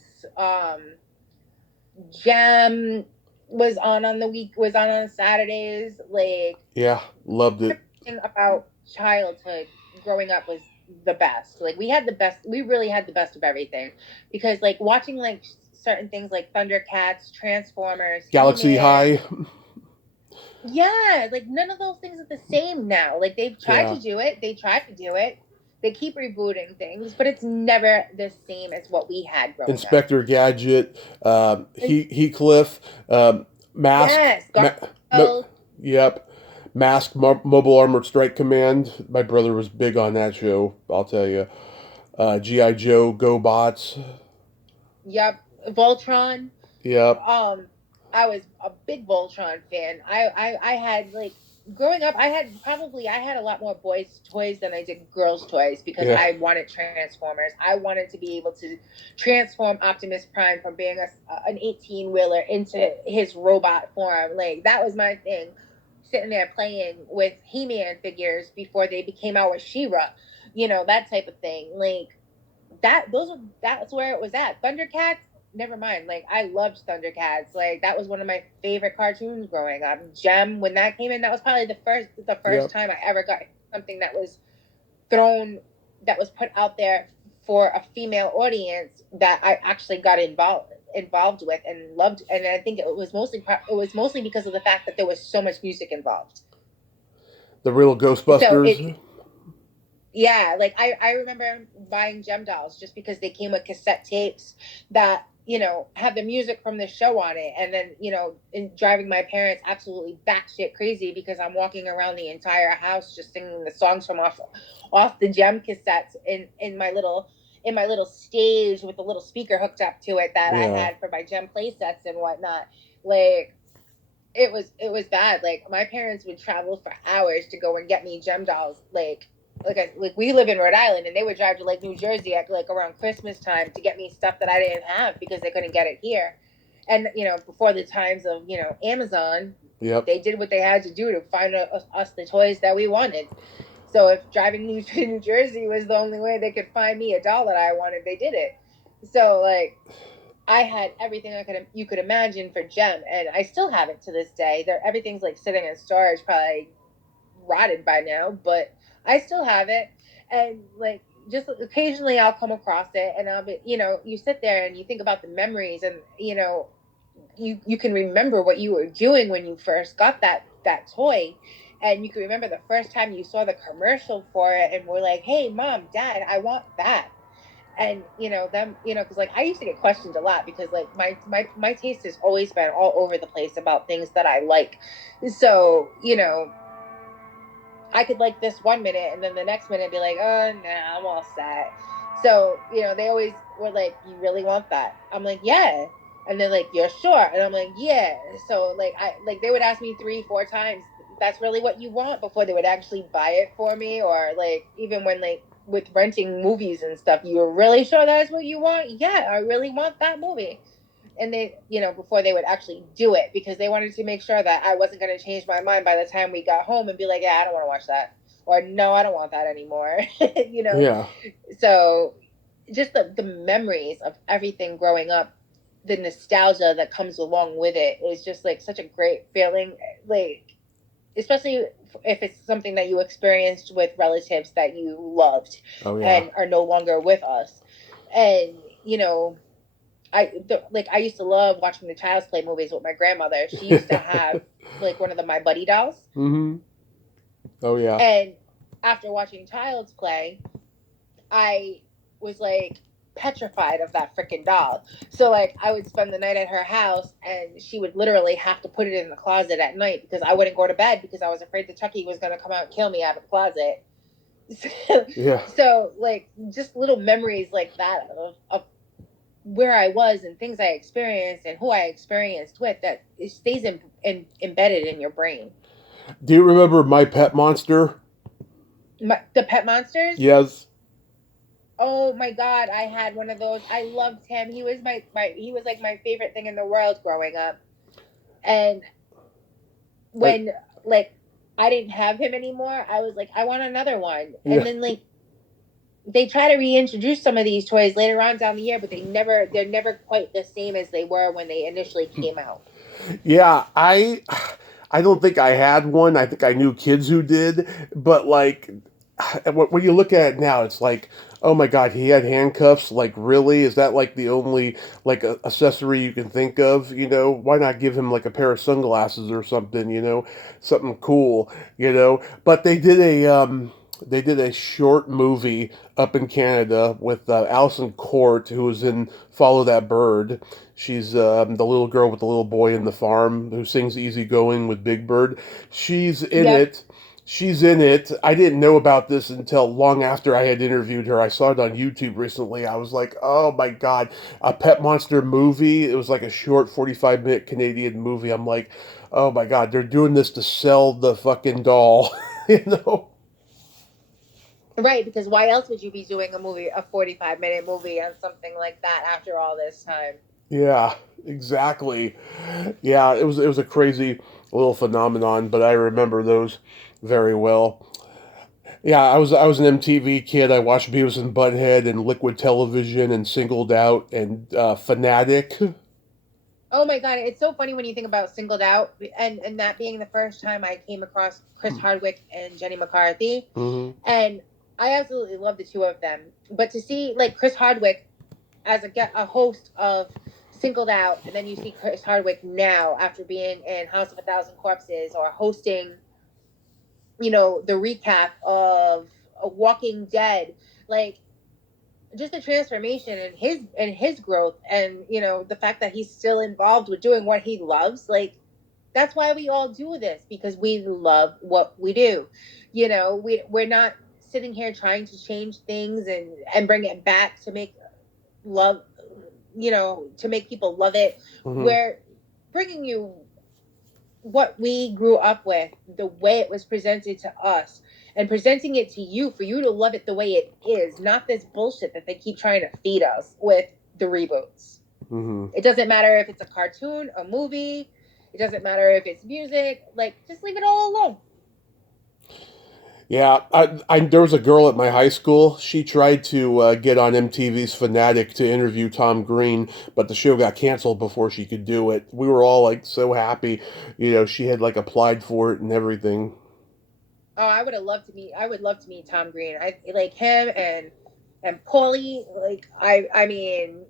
Gem was on Saturdays. Like Yeah, loved it. everything about childhood growing up was the best. Like we had the best. We really had the best of everything because like watching like certain things like Thundercats, Transformers, He Galaxy Man. High. Yeah, like none of those things are the same now. Like they've tried Yeah. to do it. They tried to do it. They keep rebooting things, but it's never the same as what we had growing up. Inspector Gadget, And Heathcliff, Mask. yes, No, Garfield. yep. Mask Mobile Armored Strike Command. My brother was big on that show, I'll tell you. G.I. Joe, GoBots. Yep, Voltron. Yep. Um, I was a big Voltron fan. I had like growing up. I had a lot more boys' toys than I did girls' toys because Yeah. I wanted Transformers. I wanted to be able to transform Optimus Prime from being an 18-wheeler into his robot form. Like that was my thing. Sitting there playing with He-Man figures before they became our She-Ra, that type of thing. Like that's where it was at. Thundercats, never mind. Like I loved Thundercats. Like that was one of my favorite cartoons growing up. Gem, when that came in, that was probably the first Yep. time I ever got something that was thrown that was put out there for a female audience that I actually got involved with and loved. And I think it was mostly because of the fact that there was so much music involved. The real So it Ghostbusters. Yeah, like I remember buying gem dolls just because they came with cassette tapes that have the music from the show on it, and then driving my parents absolutely batshit crazy because I'm walking around the entire house just singing the songs from off the gem cassettes in my little stage with a little speaker hooked up to it that I Yeah. had for my gem play sets and whatnot. Like it was bad. Like my parents would travel for hours to go and get me gem dolls. Like we live in Rhode Island, and they would drive to like New Jersey at like around Christmas time to get me stuff that I didn't have because they couldn't get it here. And before the times of Amazon, Yep. they did what they had to do to find us the toys that we wanted. So if driving New Jersey was the only way they could find me a doll that I wanted, they did it. So like I had everything you could imagine for Gem, and I still have it to this day. Everything's like sitting in storage, probably rotted by now, but I still have it. And like just occasionally I'll come across it, and I'll be, you sit there and you think about the memories, and you can remember what you were doing when you first got that toy. And you can remember the first time you saw the commercial for it and were like, "Hey, mom, dad, I want that." And them, because like I used to get questioned a lot because like my taste has always been all over the place about things that I like. So I could like this one minute and then the next minute be like, oh nah, I'm all set. So they always were like, you really want that? I'm like, yeah. And they're like, you're sure? And I'm like, yeah. So like they would ask me 3 4 times, that's really what you want, before they would actually buy it for me. Or like even when like with renting movies and stuff, you were really sure that's what you want? Yeah, I really want that movie. And they, before they would actually do it, because they wanted to make sure that I wasn't going to change my mind by the time we got home and be like, yeah, I don't want to watch that. Or no, I don't want that anymore. you know? Yeah. So just the memories of everything growing up, the nostalgia that comes along with it is just like such a great feeling. Like, especially if it's something that you experienced with relatives that you loved Oh yeah. and are no longer with us. And, I used to love watching the Child's Play movies with my grandmother. She used to have like one of the My Buddy dolls. Mm-hmm. Oh yeah. And after watching Child's Play, I was like petrified of that freaking doll. So like I would spend the night at her house and she would literally have to put it in the closet at night because I wouldn't go to bed because I was afraid the Chucky was going to come out and kill me out of the closet. So, Yeah. so like just little memories like that of where I was and things I experienced and who I experienced with, that it stays embedded in your brain. Do you remember My Pet Monster? The Pet Monsters. Yes. Oh my God, I had one of those. I loved him. He was he was like my favorite thing in the world growing up. And when like I didn't have him anymore, I was like, I want another one. Yeah. And then like they try to reintroduce some of these toys later on down the year, but they're never quite the same as they were when they initially came out. Yeah, I don't think I had one. I think I knew kids who did, but like when you look at it now, it's like, oh my God, he had handcuffs. Like, really? Is that like the only like accessory you can think of? You know, why not give him like a pair of sunglasses or something? You know, something cool. You know, but they did a short movie up in Canada with Alison Court, who was in Follow That Bird. She's the little girl with the little boy in the farm who sings Easy Going with Big Bird. She's in Yep. it. She's in it. I didn't know about this until long after I had interviewed her. I saw it on YouTube recently. I was like, oh my God, a Pet Monster movie. It was like a short 45-minute Canadian movie. I'm like, oh my God, they're doing this to sell the fucking doll. You know? Right, because why else would you be doing a 45-minute movie on something like that after all this time? Yeah, exactly. Yeah, it was a crazy little phenomenon, but I remember those very well. Yeah, I was an MTV kid. I watched Beavis and Butthead and Liquid Television and Singled Out and Fanatic. Oh my God, it's so funny when you think about Singled Out, and that being the first time I came across Chris Hardwick and Jenny McCarthy. Mm-hmm. And I absolutely love the two of them. But to see like Chris Hardwick as a host of Singled Out, and then you see Chris Hardwick now after being in House of a Thousand Corpses or hosting, the recap of Walking Dead, like just the transformation and his growth, and the fact that he's still involved with doing what he loves, like that's why we all do this, because we love what we do. We're not sitting here trying to change things and bring it back to make love, to make people love it. Mm-hmm. We're bringing you what we grew up with, the way it was presented to us, and presenting it to you for you to love it the way it is, not this bullshit that they keep trying to feed us with the reboots. Mm-hmm. It doesn't matter if it's a cartoon, a movie. It doesn't matter if it's music. Like, just leave it all alone. Yeah, there was a girl at my high school. She tried to get on MTV's Fanatic to interview Tom Green, but the show got canceled before she could do it. We were all like so happy, she had like applied for it and everything. Oh, I would have loved to meet. I would love to meet Tom Green. I like him and Paulie. Like, I mean,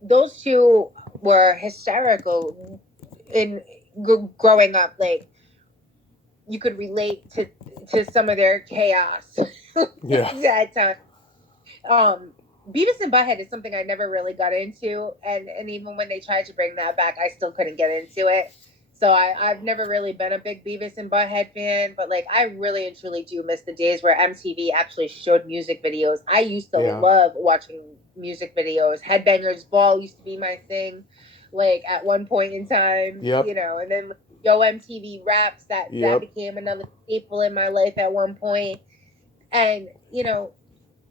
those two were hysterical in growing up. Like, you could relate to some of their chaos. Yeah. At times. Beavis and Butthead is something I never really got into, and even when they tried to bring that back, I still couldn't get into it. So I've never really been a big Beavis and Butthead fan, but like I really and truly do miss the days where MTV actually showed music videos. I used to love watching music videos. Headbangers Ball used to be my thing, like at one point in time. Yep. And then Yo MTV Raps, that became another staple in my life at one point. And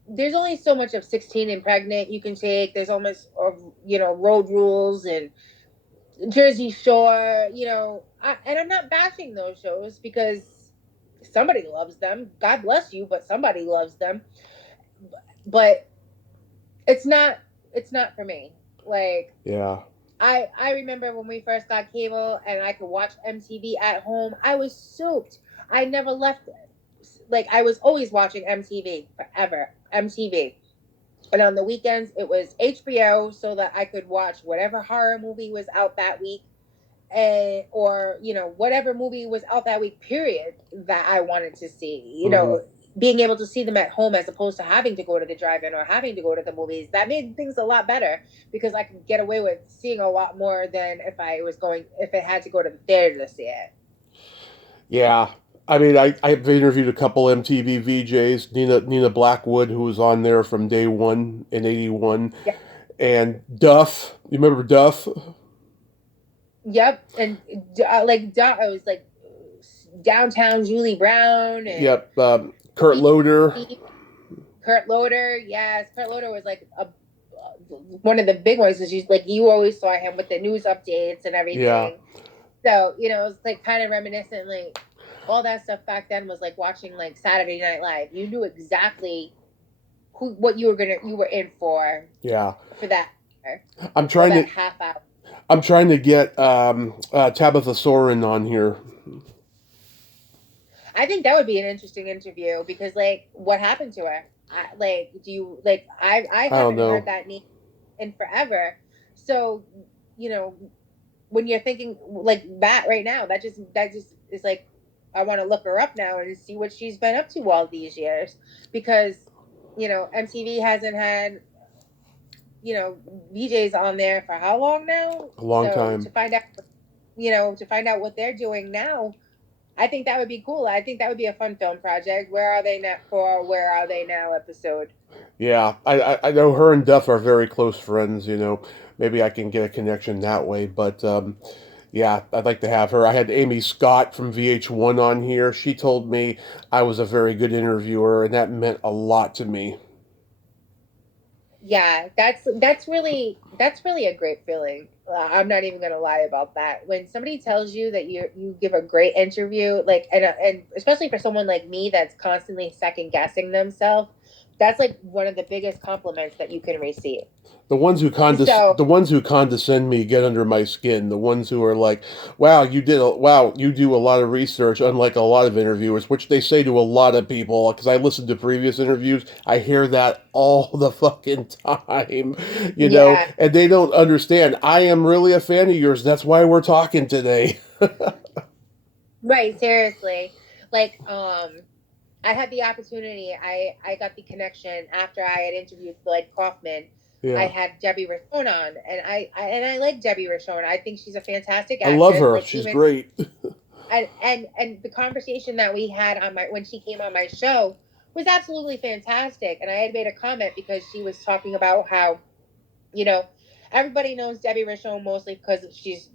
there's only so much of 16 and Pregnant you can take. There's almost Road Rules and Jersey Shore, and I'm not bashing those shows because somebody loves them. God bless you, but somebody loves them. But it's not for me. Like, yeah. I remember when we first got cable and I could watch MTV at home. I was soaked. I never left it. Like, I was always watching MTV forever. MTV. And on the weekends, it was HBO so that I could watch whatever horror movie was out that week, or whatever movie was out that week. Period. That I wanted to see. Mm-hmm. Being able to see them at home as opposed to having to go to the drive-in or having to go to the movies, that made things a lot better because I could get away with seeing a lot more than if it had to go to the theater to see it. Yeah. I mean, I've interviewed a couple MTV VJs, Nina Blackwood, who was on there from day one in '81, Yeah. and Duff. You remember Duff? Yep. And I was like Downtown Julie Brown and Yep. Kurt Loder. Kurt Loder. Yes, Kurt Loder was like one of the big ones. Is you always saw him with the news updates and everything. Yeah. So it was like kind of reminiscent, like all that stuff back then was like watching like Saturday Night Live. You knew exactly what you were in for. Yeah. For that. I'm trying to half hour. I'm trying to get Tabitha Soren on here. I think that would be an interesting interview because, like, what happened to her? I haven't heard that name in forever. So, when you're thinking like that right now, that just is like, I want to look her up now and see what she's been up to all these years because, MTV hasn't had, VJs on there for how long now? A long time. To find out what they're doing now. I think that would be cool. I think that would be a fun film project. Where Are They Now episode. Yeah, I know her and Duff are very close friends, Maybe I can get a connection that way. But yeah, I'd like to have her. I had Amy Scott from VH1 on here. She told me I was a very good interviewer, and that meant a lot to me. Yeah, that's really a great feeling. I'm not even gonna lie about that. When somebody tells you that you give a great interview, like and especially for someone like me that's constantly second guessing themselves, that's like one of the biggest compliments that you can receive. The ones who condescend me get under my skin. The ones who are like, "Wow, you do a lot of research," unlike a lot of interviewers, which they say to a lot of people. Because I listened to previous interviews, I hear that all the fucking time, and they don't understand. I am really a fan of yours. That's why we're talking today. Right, seriously. Like, I had the opportunity. I got the connection after I had interviewed Lloyd Kaufman. Yeah. I had Debbie Rochon on, and I like Debbie Rochon. I think she's a fantastic actress. I love her. Like, she's great. and the conversation that we had when she came on my show was absolutely fantastic. And I had made a comment because she was talking about how, everybody knows Debbie Rochon mostly because she's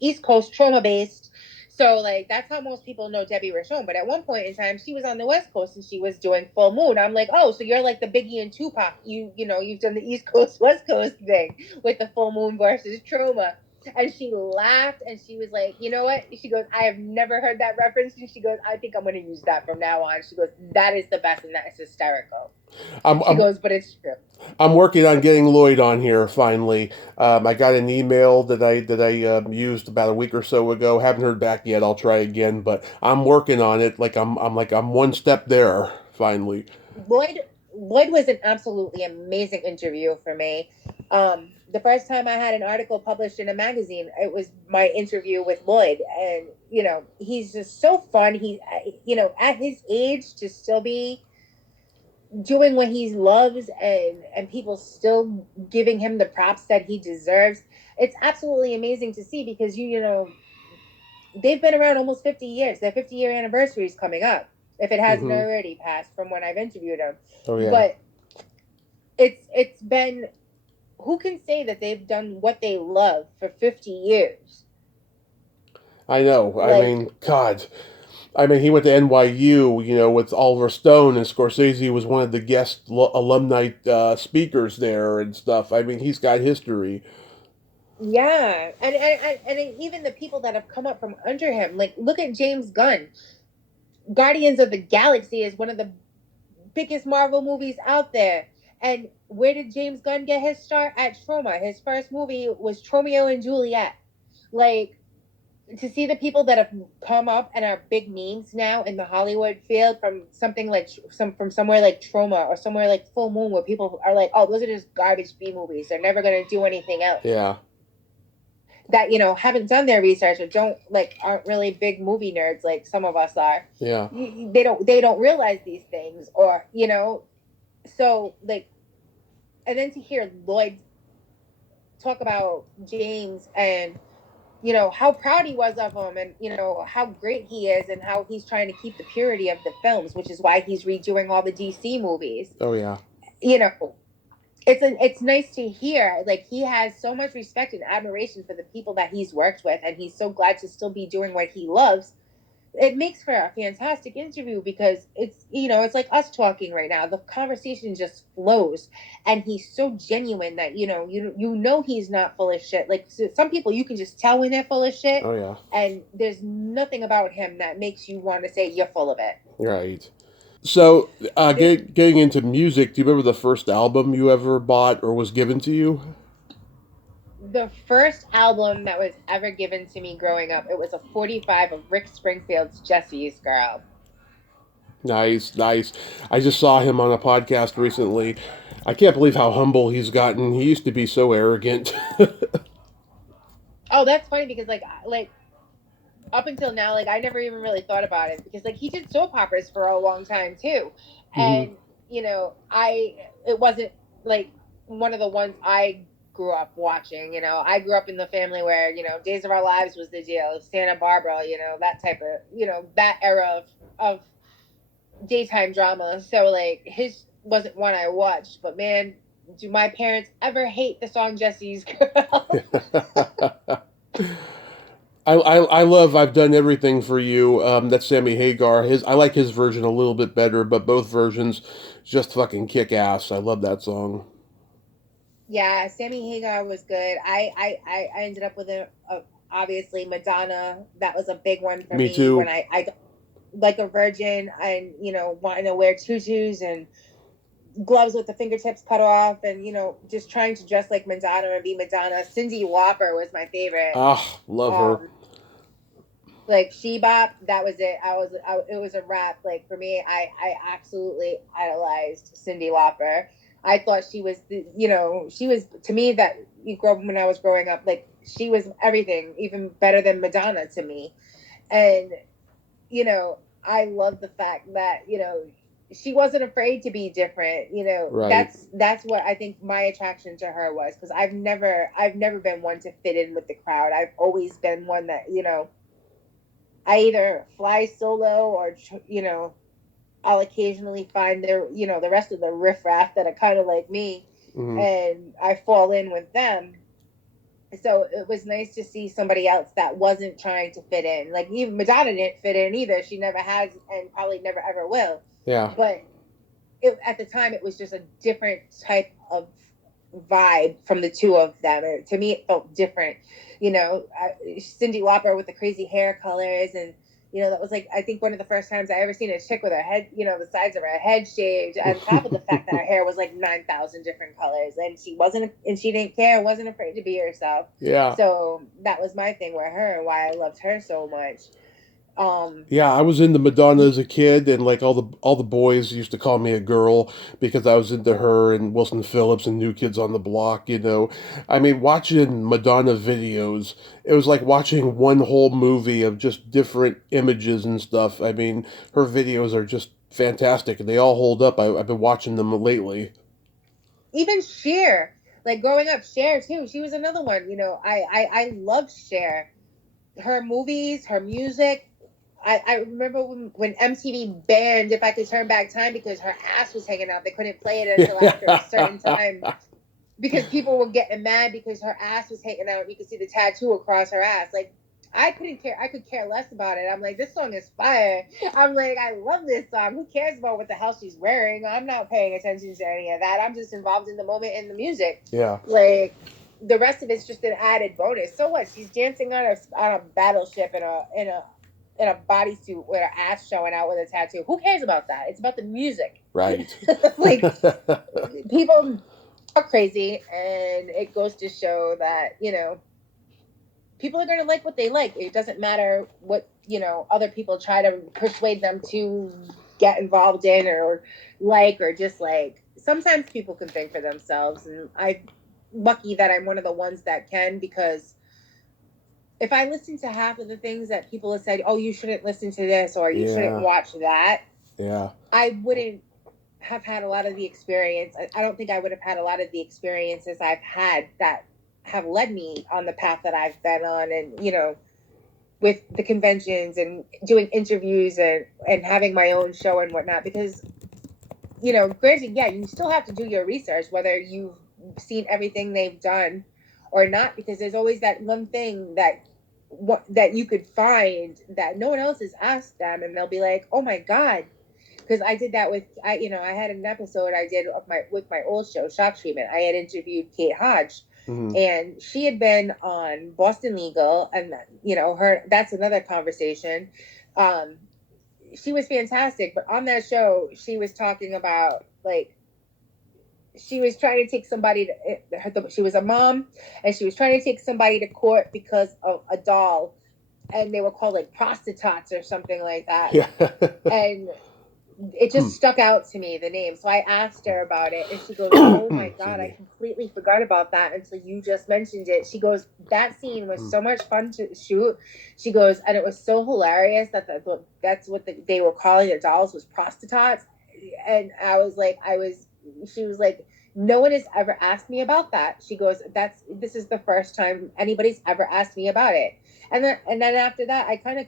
East Coast Troma based. So, like, that's how most people know Debbie Rochon. But at one point in time, she was on the West Coast and she was doing Full Moon. I'm like, oh, so you're like the Biggie and Tupac. You've done the East Coast, West Coast thing with the Full Moon versus Troma. And she laughed and she was like, you know what? She goes, I have never heard that reference. And she goes, I think I'm going to use that from now on. She goes, that is the best and that is hysterical. She goes, but it's true. I'm working on getting Lloyd on here finally. I got an email that I used about a week or so ago. Haven't heard back yet. I'll try again, but I'm working on it. I'm one step there finally. Lloyd was an absolutely amazing interview for me. The first time I had an article published in a magazine, it was my interview with Lloyd, and he's just so fun. He, at his age, to still be doing what he loves and people still giving him the props that he deserves. It's absolutely amazing to see because they've been around almost 50 years. Their 50-year anniversary is coming up, if it hasn't already passed from when I've interviewed them. Oh yeah. But it's been, who can say that they've done what they love for 50 years? I know. I mean, God. I mean, he went to NYU, with Oliver Stone, and Scorsese was one of the guest alumni speakers there and stuff. I mean, he's got history. Yeah, and even the people that have come up from under him, like, look at James Gunn. Guardians of the Galaxy is one of the biggest Marvel movies out there. And where did James Gunn get his start? At Troma. His first movie was Romeo and Juliet. Like, to see the people that have come up and are big memes now in the Hollywood field from something like from somewhere like Troma or somewhere like Full Moon, where people are like, oh, those are just garbage B movies. They're never going to do anything else. Yeah. That, haven't done their research or aren't really big movie nerds like some of us are. Yeah. They don't realize these things, or so like, and then to hear Lloyd talk about James and how proud he was of him, and how great he is, and how he's trying to keep the purity of the films, which is why he's redoing all the DC movies. Oh yeah. It's nice to hear, like, he has so much respect and admiration for the people that he's worked with, and he's so glad to still be doing what he loves. It makes for a fantastic interview, because it's like us talking right now. The conversation just flows, and he's so genuine that he's not full of shit. Like, some people, you can just tell when they're full of shit. Oh yeah. And there's nothing about him that makes you want to say you're full of it. Right. So, getting into music, do you remember the first album you ever bought or was given to you? The first album that was ever given to me growing up, it was a 45 of Rick Springfield's Jesse's Girl. Nice, nice. I just saw him on a podcast recently. I can't believe how humble he's gotten. He used to be so arrogant. Oh, that's funny, because like up until now, like, I never even really thought about it, because like he did soap operas for a long time too. And it wasn't like one of the ones I grew up watching. I grew up in the family where Days of Our Lives was the deal, Santa Barbara, that type of that era of daytime drama. So like his wasn't one I watched, but man, do my parents ever hate the song Jesse's Girl. I love I've Done Everything for You. That's Sammy Hagar. I like his version a little bit better, but both versions just fucking kick ass. I love that song. Yeah, Sammy Hagar was good. I ended up with obviously Madonna. That was a big one for Me me too. when I got like a virgin, and wanting to wear tutus and gloves with the fingertips cut off, and just trying to dress like Madonna or be Madonna. Cyndi Lauper was my favorite. Ah, love her. Like She Bop, that was it. It was a wrap. Like for me, I absolutely idolized Cyndi Lauper. I thought she was she was, to me, that when I was growing up, like, she was everything, even better than Madonna to me. And I love the fact that she wasn't afraid to be different. Right. That's what I think my attraction to her was, because I've never been one to fit in with the crowd. I've always been one that I either fly solo, or I'll occasionally find the rest of the riffraff that are kind of like me, and I fall in with them. So it was nice to see somebody else that wasn't trying to fit in. Like, even Madonna didn't fit in either. She never has, and probably never ever will. Yeah. But at the time, it was just a different type of vibe from the two of them. To me, it felt different. Cyndi Lauper with the crazy hair colors, and that was, like, I think one of the first times I ever seen a chick with her head, the sides of her head shaved, on top of the fact that her hair was like 9,000 different colors, and she didn't care, wasn't afraid to be herself. Yeah. So that was my thing with her, and why I loved her so much. Yeah, I was into Madonna as a kid, and like all the boys used to call me a girl because I was into her and Wilson Phillips and New Kids on the Block. I mean, watching Madonna videos, it was like watching one whole movie of just different images and stuff. I mean, her videos are just fantastic, and they all hold up. I've been watching them Even Cher, like, growing up, Cher too. She was another one. I love Cher, her movies, her music. I remember when MTV banned If I Could Turn Back Time because her ass was hanging out. They couldn't play it until after a certain time, because people were getting mad because her ass was hanging out. You could see the tattoo across her ass. Like, I couldn't care. I could care less about it. I'm like, this song is fire. I'm like, I love this song. Who cares about what the hell she's wearing? I'm not paying attention to any of that. I'm just involved in the moment and the music. Yeah. Like, the rest of it's just an added bonus. So what? She's dancing on a battleship in a bodysuit with her ass showing out with a tattoo. Who cares about that? It's about the music. Right. Like, people are crazy, and it goes to show that, people are going to like what they like. It doesn't matter what, other people try to persuade them to get involved in or like or dislike. Sometimes people can think for themselves, and I'm lucky that I'm one of the ones that can, because if I listen to half of the things that people have said, oh, you shouldn't listen to this or you shouldn't watch that, I wouldn't have had a lot of the experience. I don't think I would have had a lot of the experiences I've had that have led me on the path that I've been on, and with the conventions and doing interviews and having my own show and whatnot, because granted, yeah, you still have to do your research whether you've seen everything they've done or not, because there's always that one thing that you could find that no one else has asked them, and they'll be like, oh my god. Because I did that I had an episode I did with my old show, Shock Treatment. I had interviewed Kate Hodge, and she had been on Boston Legal, and that's another conversation. She was fantastic, but on that show, she was talking about, like, she was trying to take somebody she was a mom, and she was trying to take somebody to court because of a doll, and they were called like prostitutes or something like that. Yeah. And it just stuck out to me, the name. So I asked her about it, and she goes, oh my god, I completely forgot about that until you just mentioned it. She goes, that scene was so much fun to shoot. She goes, and it was so hilarious that that's what they were calling the dolls, was prostitutes. And she was like, no one has ever asked me about that. She goes, this is the first time anybody's ever asked me about it. And then after that, I kind of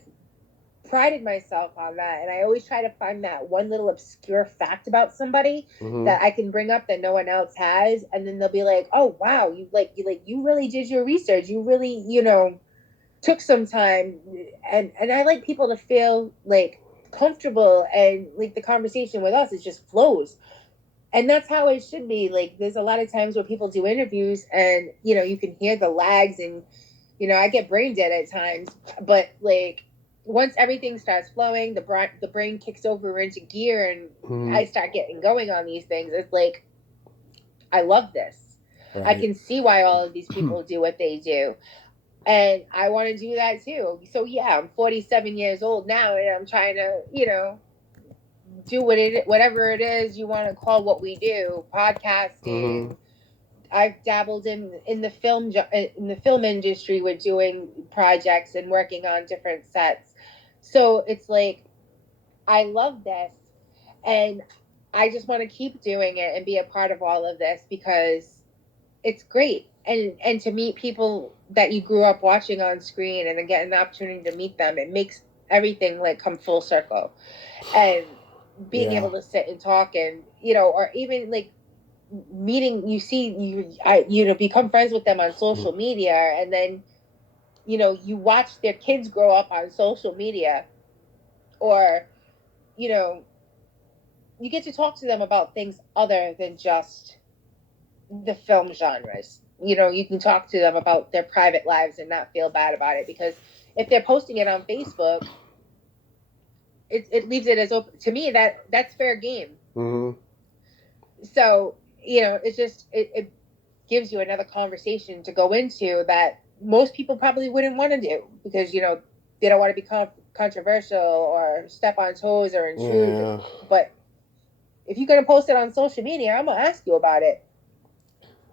prided myself on that, and I always try to find that one little obscure fact about somebody that I can bring up that no one else has, and then they'll be like, oh wow, you really did your research, you really took some time, and I like people to feel like comfortable, and like the conversation with us is just flows. And that's how it should be. Like, there's a lot of times where people do interviews and you can hear the lags, and I get brain dead at times, but like once everything starts flowing, the brain kicks over into gear, and I start getting going on these things. It's like, I love this. Right. I can see why all of these people do what they do, and I want to do that too. So yeah, I'm 47 years old now, and I'm trying to do whatever it is you want to call what we do, podcasting. I've dabbled in the film industry with doing projects and working on different sets. So it's like, I love this, and I just want to keep doing it and be a part of all of this, because it's great. And to meet people that you grew up watching on screen and then getting the opportunity to meet them, it makes everything like come full circle. And being able to sit and talk, and or even like meeting, become friends with them on social media, and then you watch their kids grow up on social media, or you get to talk to them about things other than just the film genres. You can talk to them about their private lives and not feel bad about it, because if they're posting it on Facebook, it leaves it as open. To me, that's fair game. So it gives you another conversation to go into that most people probably wouldn't want to do, because they don't want to be controversial or step on toes or intrude. Yeah. But if you're going to post it on social media, I'm going to ask you about it.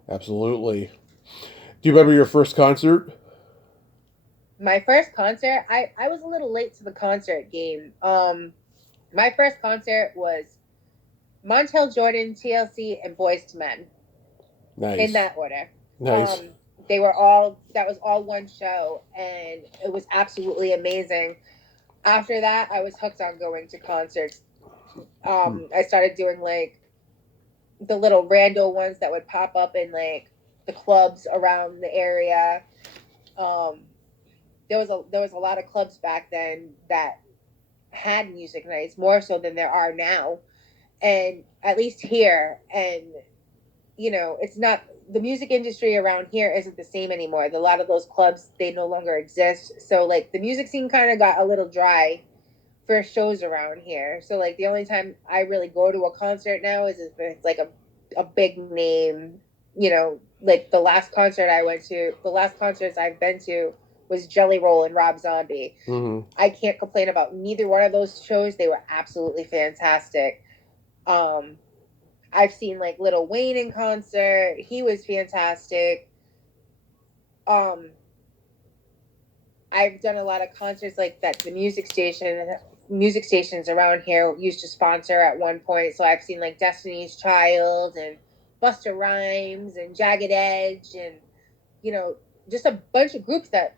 Absolutely. Do you remember your first concert? My first concert, I was a little late to the concert game. My first concert was Montel Jordan, TLC, and Boyz II Men. Nice. In that order. Nice. That was all one show, and it was absolutely amazing. After that, I was hooked on going to concerts. I started doing like the little rando ones that would pop up in like the clubs around the area. There was a lot of clubs back then that had music nights, more so than there are now, and at least here. And it's not, the music industry around here isn't the same anymore. A lot of those clubs, they no longer exist. So like the music scene kind of got a little dry for shows around here. So like the only time I really go to a concert now is if it's like a big name, like the last concerts I've been to was Jelly Roll and Rob Zombie. Mm-hmm. I can't complain about neither one of those shows. They were absolutely fantastic. I've seen like Lil Wayne in concert. He was fantastic. I've done a lot of concerts like that. The music stations around here used to sponsor at one point. So I've seen like Destiny's Child and Busta Rhymes and Jagged Edge and, you know, just a bunch of groups that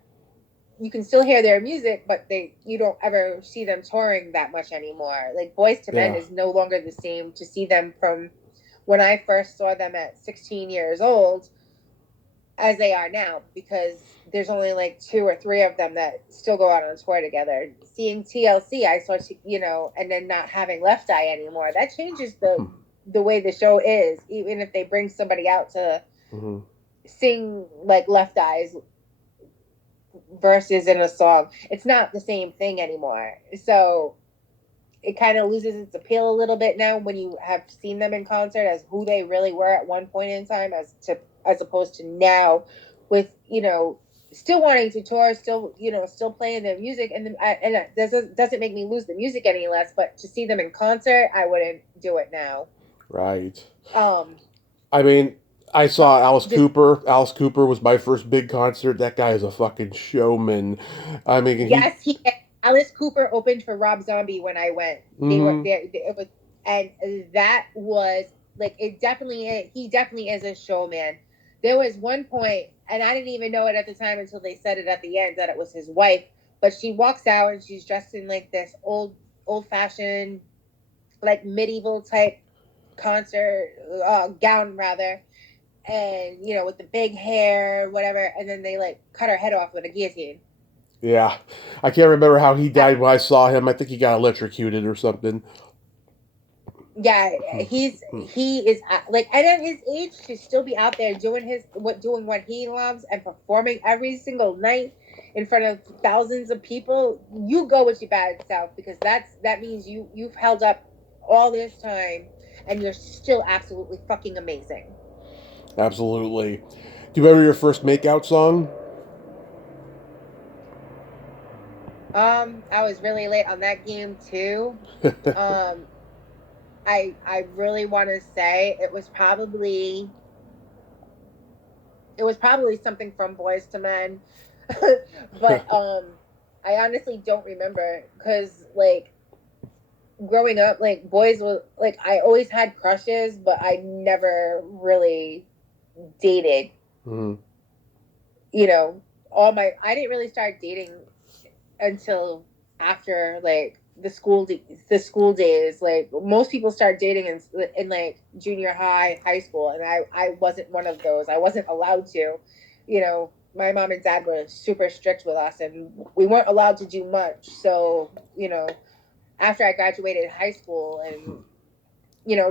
you can still hear their music, but you don't ever see them touring that much anymore. Like Boyz II Men is no longer the same to see them from when I first saw them at 16 years old as they are now, because there's only like 2 or 3 of them that still go out on tour together. Seeing TLC, I saw, and then not having Left Eye anymore, that changes the way the show is. Even if they bring somebody out to sing like Left Eye's verses in a song, it's not the same thing anymore. So it kind of loses its appeal a little bit now when you have seen them in concert as who they really were at one point in time, as opposed to now with, still wanting to tour, still playing their music, and it doesn't make me lose the music any less, but to see them in concert, I wouldn't do it now. Right. I mean, I saw Alice Cooper. Alice Cooper was my first big concert. That guy is a fucking showman. I mean, yes, Alice Cooper opened for Rob Zombie when I went. They were there. It was, and that was like, he definitely is a showman. There was one point, and I didn't even know it at the time until they said it at the end that it was his wife. But she walks out and she's dressed in like this old fashioned, like medieval type concert gown rather, and with the big hair, whatever. And then they like cut her head off with a guillotine. Yeah, I can't remember how he died when I saw him. I think he got electrocuted or something. Yeah, he is like, and at his age to still be out there doing what he loves and performing every single night in front of thousands of people. You go with your bad self, because that means you've held up all this time and you're still absolutely fucking amazing. Absolutely. Do you remember your first makeout song? I was really late on that game too. I really want to say it was probably something from Boyz II Men, but I honestly don't remember, because like growing up, like boys was like, I always had crushes, but I never really dated. I didn't really start dating until after like the school days. Like most people start dating in like junior high school, and I wasn't one of those. I wasn't allowed to. My mom and dad were super strict with us, and we weren't allowed to do much. So after I graduated high school and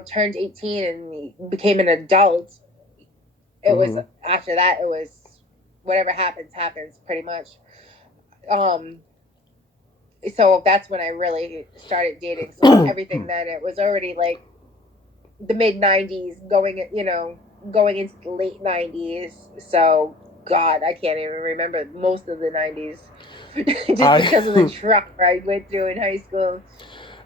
turned 18 and became an adult, it was after that, it was whatever happens pretty much. So that's when I really started dating. So everything then, it was already like the mid 90s going into the late 90s. So God, I can't even remember most of the 90s just because of the trauma I went through in high school.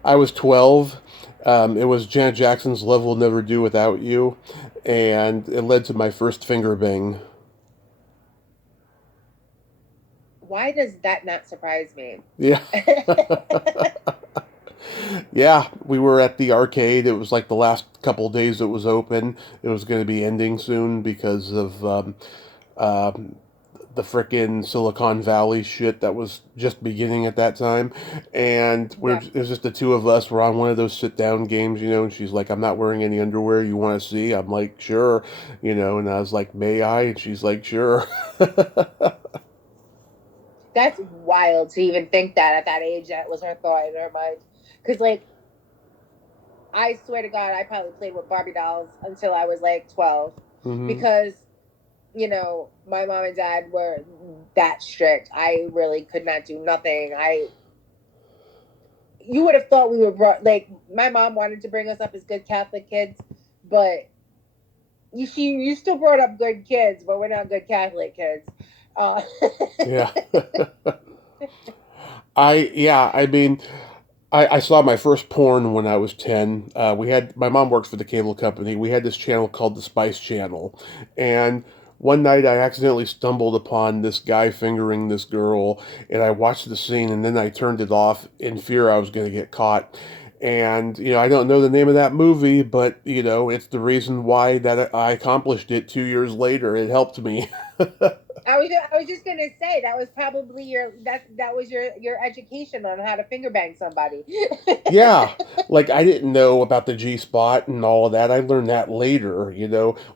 I was 12. It was Janet Jackson's Love Will Never Do Without You, and it led to my first finger bang. Why does that not surprise me? Yeah. Yeah, we were at the arcade. It was like the last couple days it was open. It was going to be ending soon because of the frickin' Silicon Valley shit that was just beginning at that time. And it was just the two of us. We're on one of those sit-down games, and she's like, I'm not wearing any underwear. You want to see? I'm like, sure. And I was like, may I? And she's like, sure. That's wild to even think that at that age that was her thought in her mind. Because, like, I swear to God, I probably played with Barbie dolls until I was like 12. Because, my mom and dad were that strict. I really could not do nothing. You would have thought we were like, my mom wanted to bring us up as good Catholic kids, but you still brought up good kids, but we're not good Catholic kids. Uh, Yeah. I mean, I saw my first porn when I was 10. My mom works for the cable company. We had this channel called the Spice Channel. And one night I accidentally stumbled upon this guy fingering this girl, and I watched the scene, and then I turned it off in fear I was going to get caught. And, I don't know the name of that movie, but, it's the reason why that I accomplished it 2 years later. It helped me. I was just gonna say that was probably that was your education on how to finger bang somebody. Yeah, like I didn't know about the G spot and all of that. I learned that later,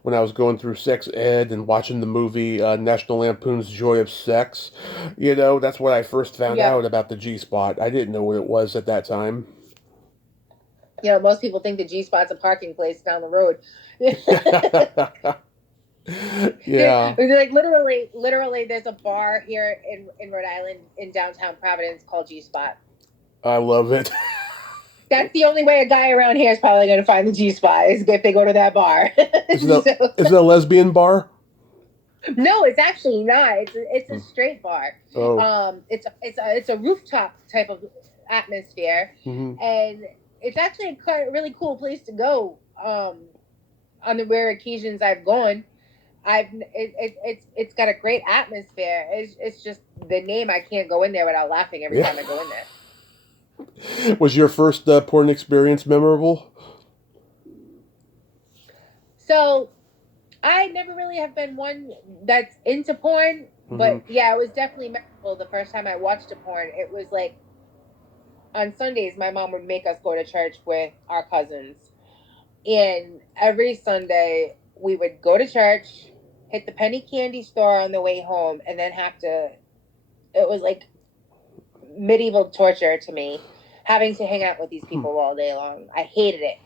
when I was going through sex ed and watching the movie National Lampoon's Joy of Sex. That's when I first found Yep. out about the G spot. I didn't know what it was at that time. Most people think the G spot's a parking place down the road. Yeah, Like literally, there's a bar here in Rhode Island in downtown Providence called G Spot. I love it. That's the only way a guy around here is probably going to find the G Spot is if they go to that bar. Is it a lesbian bar? No, it's actually not. It's a straight bar. Oh. It's a rooftop type of atmosphere, Hmm. and it's actually a really cool place to go. On the rare occasions I've gone, it's got a great atmosphere. It's just the name. I can't go in there without laughing every Yeah. time I go in there. Was your first porn experience memorable? So I never really have been one that's into porn, but yeah, it was definitely memorable the first time I watched a porn. It was like on Sundays, my mom would make us go to church with our cousins. And every Sunday, we would go to church, hit the penny candy store on the way home, and then have to. It was like medieval torture to me, having to hang out with these people all day long. I hated it.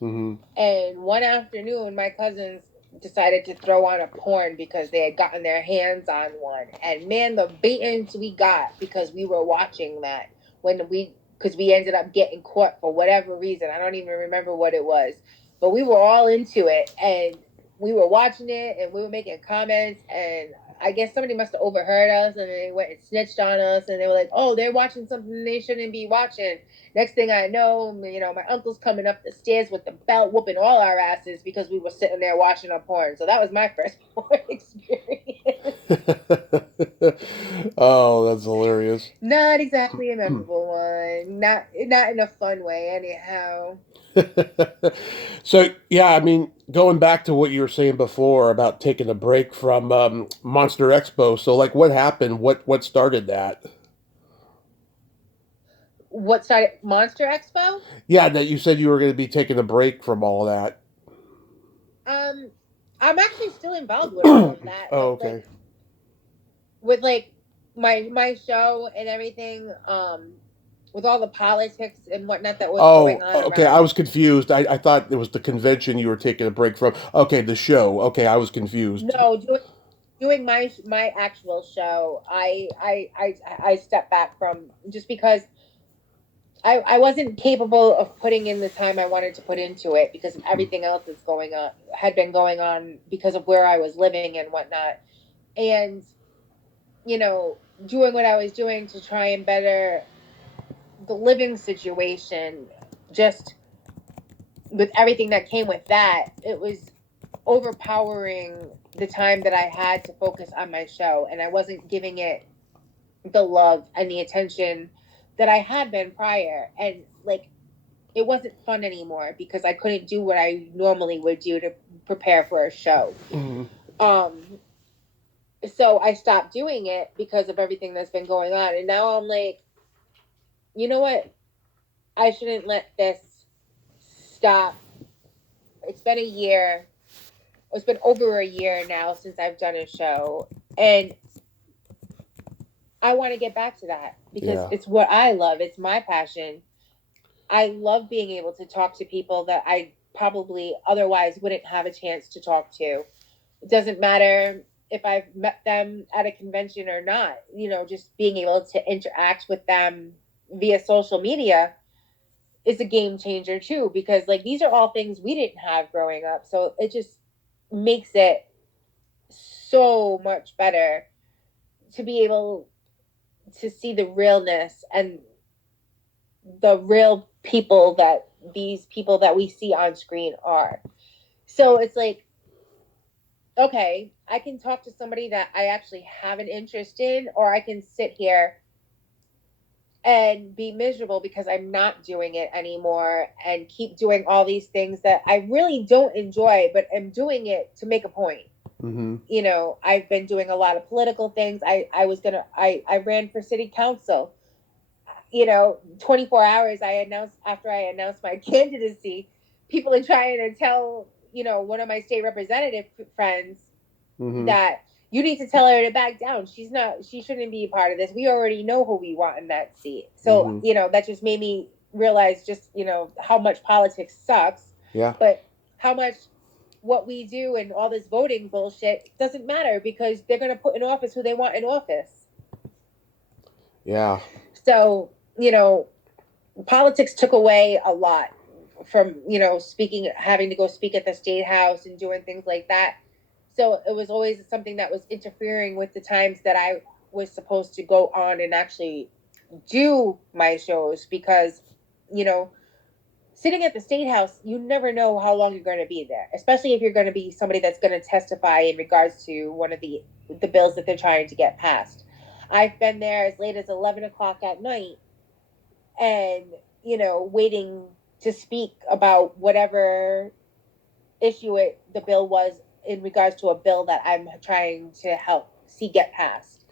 Mm-hmm. And one afternoon, my cousins decided to throw on a porn because they had gotten their hands on one. And man, the beatings we got because we were watching that because we ended up getting caught for whatever reason. I don't even remember what it was, but we were all into it and we were watching it and we were making comments, and I guess somebody must have overheard us and they went and snitched on us, and they were like, oh, they're watching something they shouldn't be watching. Next thing I know, my uncle's coming up the stairs with the belt whooping all our asses because we were sitting there watching our porn. So that was my first porn experience. Oh, that's hilarious. Not exactly a memorable one. Not in a fun way, anyhow. So, yeah, I mean, going back to what you were saying before about taking a break from Monster Expo. So, like, what happened? What started that? What started Monster Expo? Yeah, that you said you were going to be taking a break from all that. I'm actually still involved with all of that. Oh, okay. With like my show and everything, with all the politics and whatnot that was going on Okay. around I it. was confused. I thought it was the convention you were taking a break from. Okay, the show. Okay, I was confused. No, doing my actual show, I stepped back from just because I wasn't capable of putting in the time I wanted to put into it because of everything else that's going on had been going on because of where I was living and whatnot. And doing what I was doing to try and better the living situation, just with everything that came with that, it was overpowering the time that I had to focus on my show, and I wasn't giving it the love and the attention that I had been prior. And like, it wasn't fun anymore because I couldn't do what I normally would do to prepare for a show. Mm-hmm. So I stopped doing it because of everything that's been going on. And now I'm like, you know what? I shouldn't let this stop. It's been a year. It's been over a year now since I've done a show. And I want to get back to that because it's what I love. It's my passion. I love being able to talk to people that I probably otherwise wouldn't have a chance to talk to. It doesn't matter if I've met them at a convention or not. Just being able to interact with them via social media is a game changer too, because like these are all things we didn't have growing up. So it just makes it so much better to be able to see the realness and the real people that these people that we see on screen are. So it's like, okay, I can talk to somebody that I actually have an interest in, or I can sit here and be miserable because I'm not doing it anymore and keep doing all these things that I really don't enjoy, but I'm doing it to make a point. Mm-hmm. You know, I've been doing a lot of political things. I ran for city council. You know, 24 hours after I announced my candidacy, people are trying to tell, you know, one of my state representative friends that you need to tell her to back down. She shouldn't be a part of this. We already know who we want in that seat. So, you know, that just made me realize just, you know, how much politics sucks. Yeah. But how much what we do and all this voting bullshit doesn't matter because they're going to put in office who they want in office. Yeah. So, you know, politics took away a lot from, you know, having to go speak at the state house and doing things like that. So it was always something that was interfering with the times that I was supposed to go on and actually do my shows because, you know, sitting at the state house, you never know how long you're going to be there, especially if you're going to be somebody that's going to testify in regards to one of the bills that they're trying to get passed. I've been there as late as 11 o'clock at night and, you know, waiting to speak about whatever issue the bill was in regards to a bill that I'm trying to help see get passed.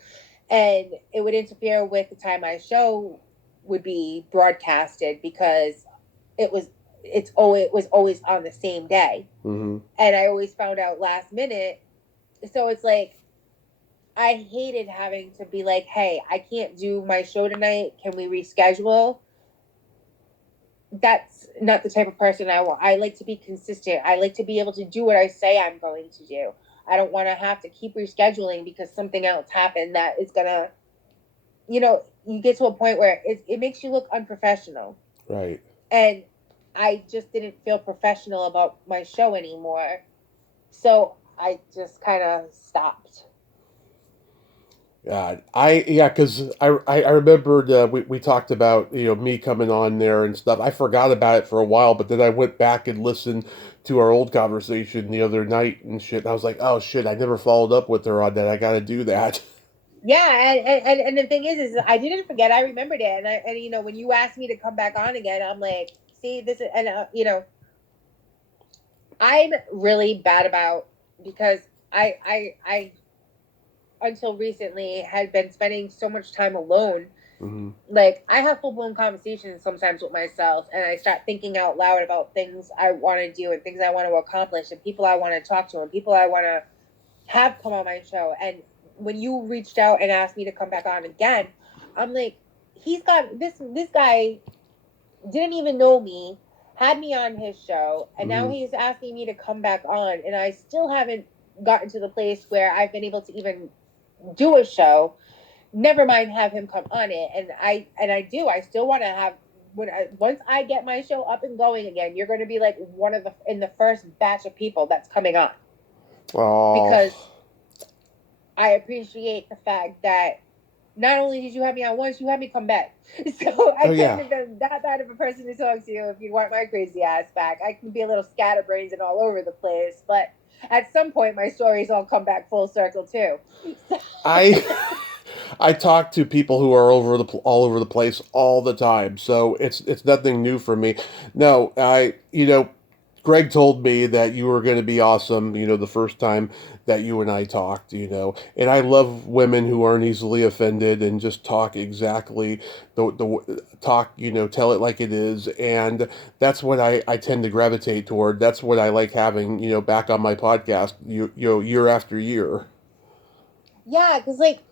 And it would interfere with the time my show would be broadcasted because it was always on the same day. And I always found out last minute. So it's like I hated having to be like, hey, I can't do my show tonight. Can we reschedule? That's not the type of person I want. I like to be consistent. I like to be able to do what I say I'm going to do. I don't want to have to keep rescheduling because something else happened that is going to, you know, you get to a point where it makes you look unprofessional. Right. And I just didn't feel professional about my show anymore. So I just kind of stopped. Because I remembered we talked about, you know, me coming on there and stuff. I forgot about it for a while, but then I went back and listened to our old conversation the other night and shit. And I was like, oh shit, I never followed up with her on that. I got to do that. Yeah, and the thing is I didn't forget. I remembered it, and you know, when you asked me to come back on again, I'm like, see, this is, and you know, I'm really bad about because I until recently had been spending so much time alone. Like I have full blown conversations sometimes with myself, and I start thinking out loud about things I want to do and things I want to accomplish and people I want to talk to and people I want to have come on my show. And when you reached out and asked me to come back on again, I'm like, he's got this guy didn't even know me, had me on his show, and now he's asking me to come back on, and I still haven't gotten to the place where I've been able to even do a show. Never mind have him come on it, and I still want to have once I get my show up and going again, you're going to be like one of the first batch of people that's coming on. Because I appreciate the fact that not only did you have me on once, you had me come back. So I couldn't have been that bad of a person to talk to if you want my crazy ass back. I can be a little scatterbrained and all over the place, but at some point my stories all come back full circle too. I talk to people who are all over the place all the time, so it's nothing new for me. No, Greg told me that you were going to be awesome, you know, the first time that you and I talked, you know. And I love women who aren't easily offended and just talk exactly the talk, you know, tell it like it is. And that's what I tend to gravitate toward. That's what I like having, you know, back on my podcast, you know, year after year. Yeah, because like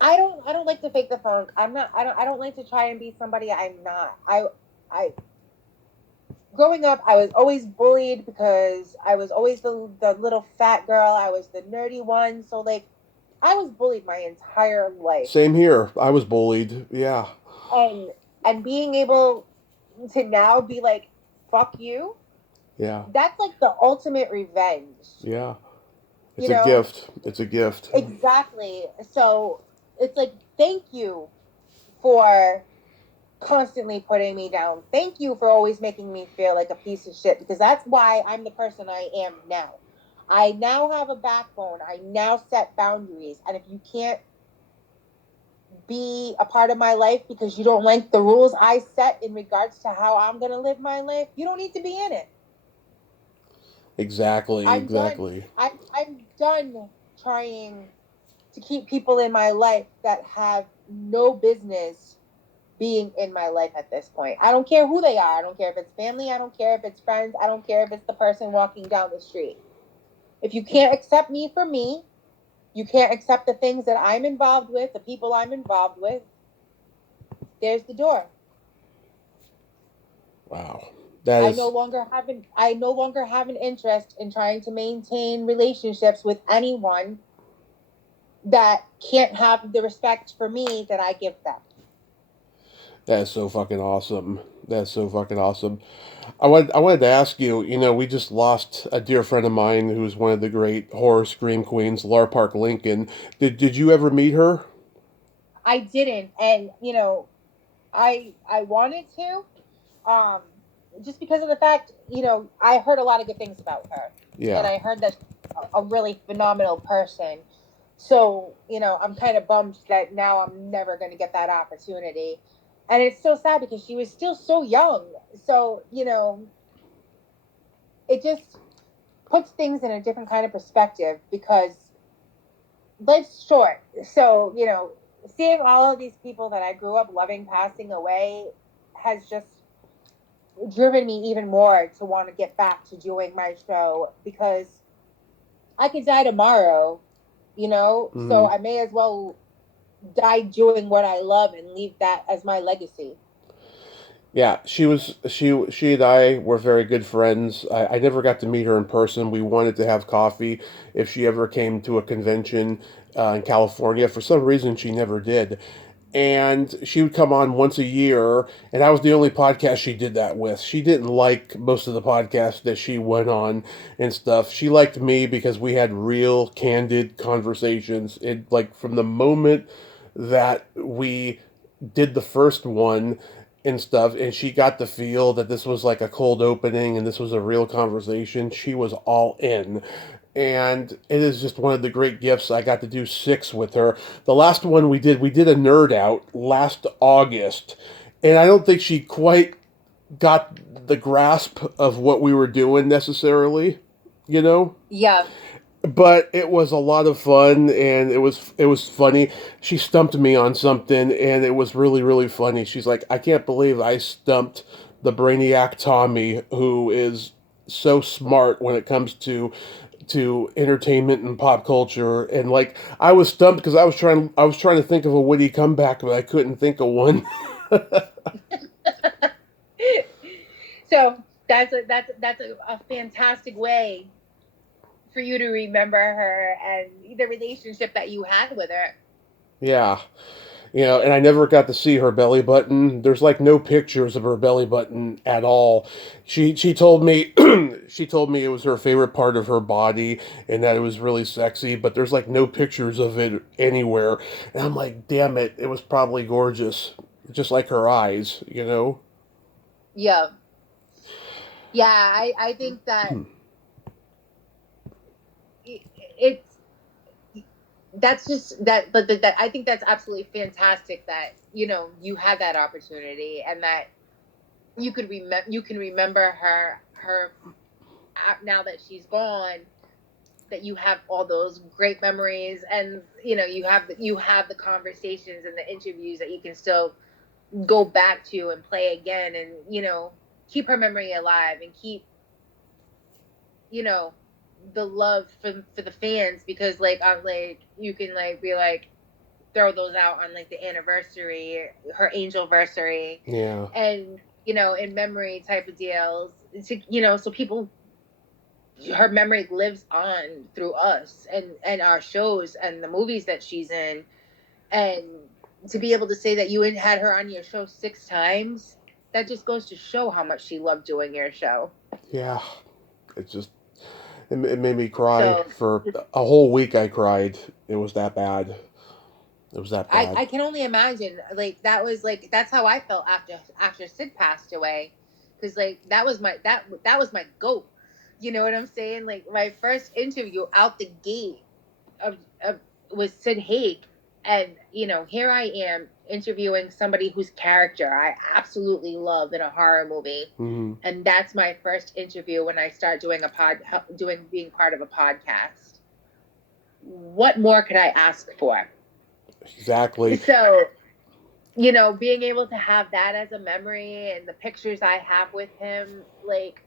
I don't like to fake the funk. I don't like to try and be somebody I'm not. I growing up, I was always bullied because I was always the little fat girl. I was the nerdy one. So like, I was bullied my entire life. Same here. I was bullied. Yeah. And being able to now be like, fuck you. Yeah. That's like the ultimate revenge. Yeah. It's a gift. It's a gift. Exactly. So it's like, thank you for constantly putting me down. Thank you for always making me feel like a piece of shit, because that's why I'm the person I am now. I now have a backbone. I now set boundaries. And if you can't be a part of my life because you don't like the rules I set in regards to how I'm going to live my life, you don't need to be in it. Exactly. I'm done. Exactly. I'm done trying to keep people in my life that have no business being in my life at this point. I don't care who they are. I don't care if it's family. I don't care if it's friends. I don't care if it's the person walking down the street. If you can't accept me for me, you can't accept the things that I'm involved with, the people I'm involved with, there's the door. Wow. I no longer have an interest in trying to maintain relationships with anyone that can't have the respect for me that I give them. That is so fucking awesome. That's so fucking awesome. I wanted to ask you. You know, we just lost a dear friend of mine who was one of the great horror scream queens, Lar Park Lincoln. Did you ever meet her? I didn't, and I wanted to, um, just because of the fact, I heard a lot of good things about her, and Yeah. I heard that she's a really phenomenal person. So, I'm kind of bummed that now I'm never going to get that opportunity. And it's so sad because she was still so young. So, it just puts things in a different kind of perspective because life's short. So, seeing all of these people that I grew up loving passing away has just driven me even more to want to get back to doing my show, because I could die tomorrow, so Mm. I may as well die doing what I love and leave that as my legacy. Yeah, she and I were very good friends. I never got to meet her in person. We wanted to have coffee if she ever came to a convention in California. For some reason, she never did. And she would come on once a year, and I was the only podcast she did that with. She didn't like most of the podcasts that she went on and stuff. She liked me because we had real, candid conversations. It like from the moment that we did the first one and stuff, and she got to feel that this was like a cold opening and this was a real conversation. She was all in, and it is just one of the great gifts. I got to do 6 with her. The last one we did a nerd out last August, and I don't think she quite got the grasp of what we were doing necessarily, you know? Yeah. But it was a lot of fun, and it was funny. She stumped me on something, and it was really really funny. She's like, I can't believe I stumped the brainiac Tommy, who is so smart when it comes to entertainment and pop culture. And like, I was stumped because I was trying to think of a witty comeback, but I couldn't think of one. So that's a fantastic way for you to remember her and the relationship that you had with her. Yeah. And I never got to see her belly button. There's like no pictures of her belly button at all. She told me she told me it was her favorite part of her body and that it was really sexy, but there's like no pictures of it anywhere. And I'm like, damn it, it was probably gorgeous, just like her eyes. Yeah. Yeah, I think that it's that's just that I think that's absolutely fantastic that you had that opportunity, and that you can remember her now that she's gone, that you have all those great memories, and you have the conversations and the interviews that you can still go back to and play again, and keep her memory alive, and keep you know the love for the fans, because like on like you can like be like throw those out on like the anniversary, her angelversary, Yeah. and in memory type of deals, to so people, her memory lives on through us and our shows and the movies that she's in. And to be able to say that you had her on your show 6 times, that just goes to show how much she loved doing your show. Yeah. It's just It made me cry So for a whole week. I cried. It was that bad. It was that bad. I can only imagine, like, that was like, that's how I felt after Sid passed away, because like that was my goat. You know what I'm saying? Like my first interview out the gate of was Sid Haig, and here I am interviewing somebody whose character I absolutely love in a horror movie, Hmm. and that's my first interview when I start doing being part of a podcast. What more could I ask for? Exactly. So, being able to have that as a memory and the pictures I have with him, like,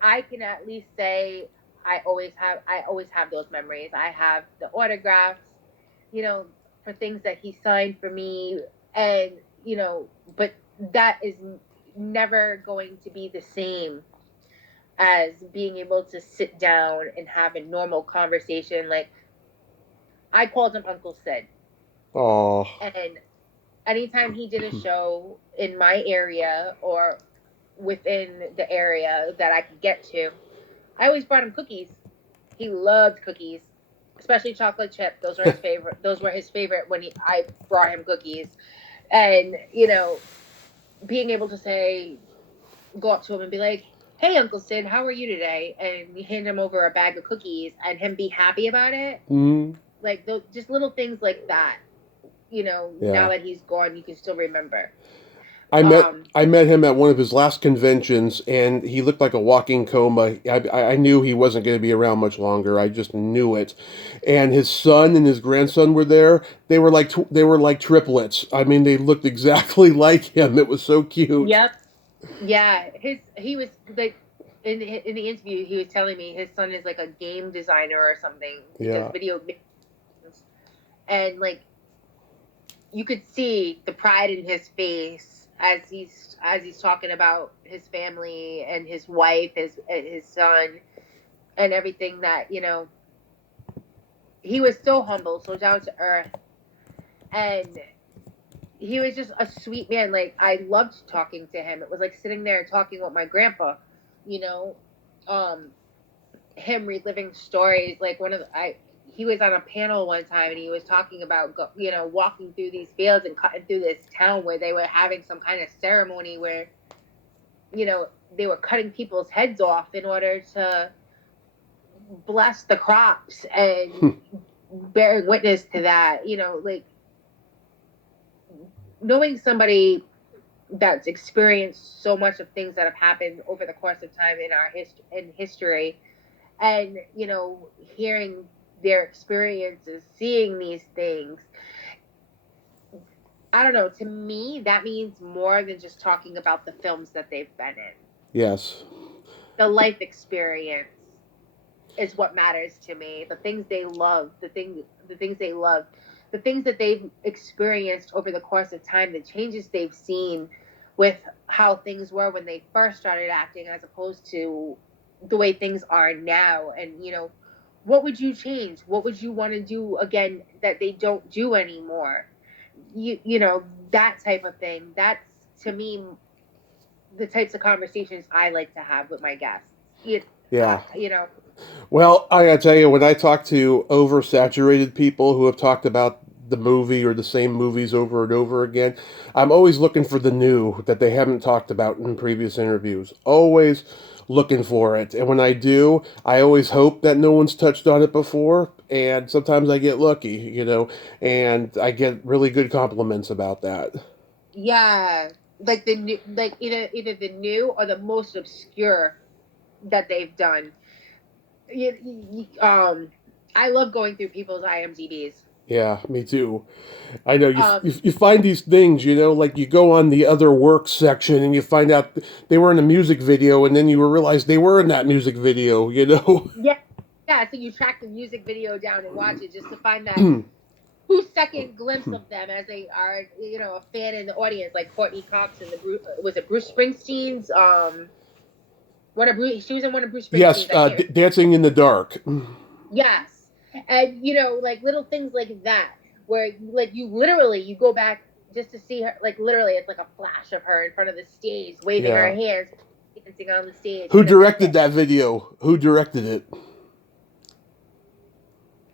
I can at least say I always have those memories. I have the autographs, you know, for things that he signed for me, and but that is never going to be the same as being able to sit down and have a normal conversation. Like, I called him Uncle Sid, Oh. and anytime he did a show in my area or within the area that I could get to, I always brought him cookies. He loved cookies, especially chocolate chip. Those were his favorite. Those were his favorite when I brought him cookies. And being able to go up to him and be like, "Hey, Uncle Sid, how are you today?" And you hand him over a bag of cookies, and him be happy about it. Mm. Like just little things like that. Now Yeah. that he's gone, you can still remember. I met Um, I met him at one of his last conventions, and he looked like a walking coma. I knew he wasn't going to be around much longer. I just knew it. And his son and his grandson were there. They were like triplets. I mean, they looked exactly like him. It was so cute. yep. Yeah, he was like in the interview he was telling me his son is like a game designer or something. He does Yeah. video games, and like you could see the pride in his face as he's talking about his family and his wife, his son, and everything that he was so humble, so down to earth, and he was just a sweet man. Like, I loved talking to him. It was like sitting there talking with my grandpa, you know. Um, him reliving stories. Like, he was on a panel one time and he was talking about walking through these fields and cutting through this town where they were having some kind of ceremony where they were cutting people's heads off in order to bless the crops, and bearing witness to that. Like, knowing somebody that's experienced so much of things that have happened over the course of time in our history, and hearing their experiences, seeing these things, I don't know, to me that means more than just talking about the films that they've been in. Yes. The life experience is what matters to me. The things they love, the things that they've experienced over the course of time, the changes they've seen with how things were when they first started acting as opposed to the way things are now. And what would you change? What would you want to do again that they don't do anymore? That type of thing. That's, to me, the types of conversations I like to have with my guests. Yeah. You know, Well, I gotta tell you, when I talk to oversaturated people who have talked about the movie or the same movies over and over again, I'm always looking for the new that they haven't talked about in previous interviews. Always looking for it. And when I do, I always hope that no one's touched on it before. And sometimes I get lucky, and I get really good compliments about that. yeah, like the new, like either the new or the most obscure that they've done. I love going through people's IMDb's. Yeah, me too. I know you, Um, you you find these things, like you go on the other work section and you find out they were in a music video, and then you realize they were in that music video. yeah, yeah. So you track the music video down and watch it just to find that 2-second glimpse of them as they are, a fan in the audience, like Courtney Cox and was it Bruce Springsteen's, she was in one of Bruce Yes, Springsteen's, I can't. Dancing in the Dark. Yes. And like little things like that, where like you go back just to see her, like literally it's like a flash of her in front of the stage waving her Yeah. hands. dancing on the stage. Who directed that video? Who directed it?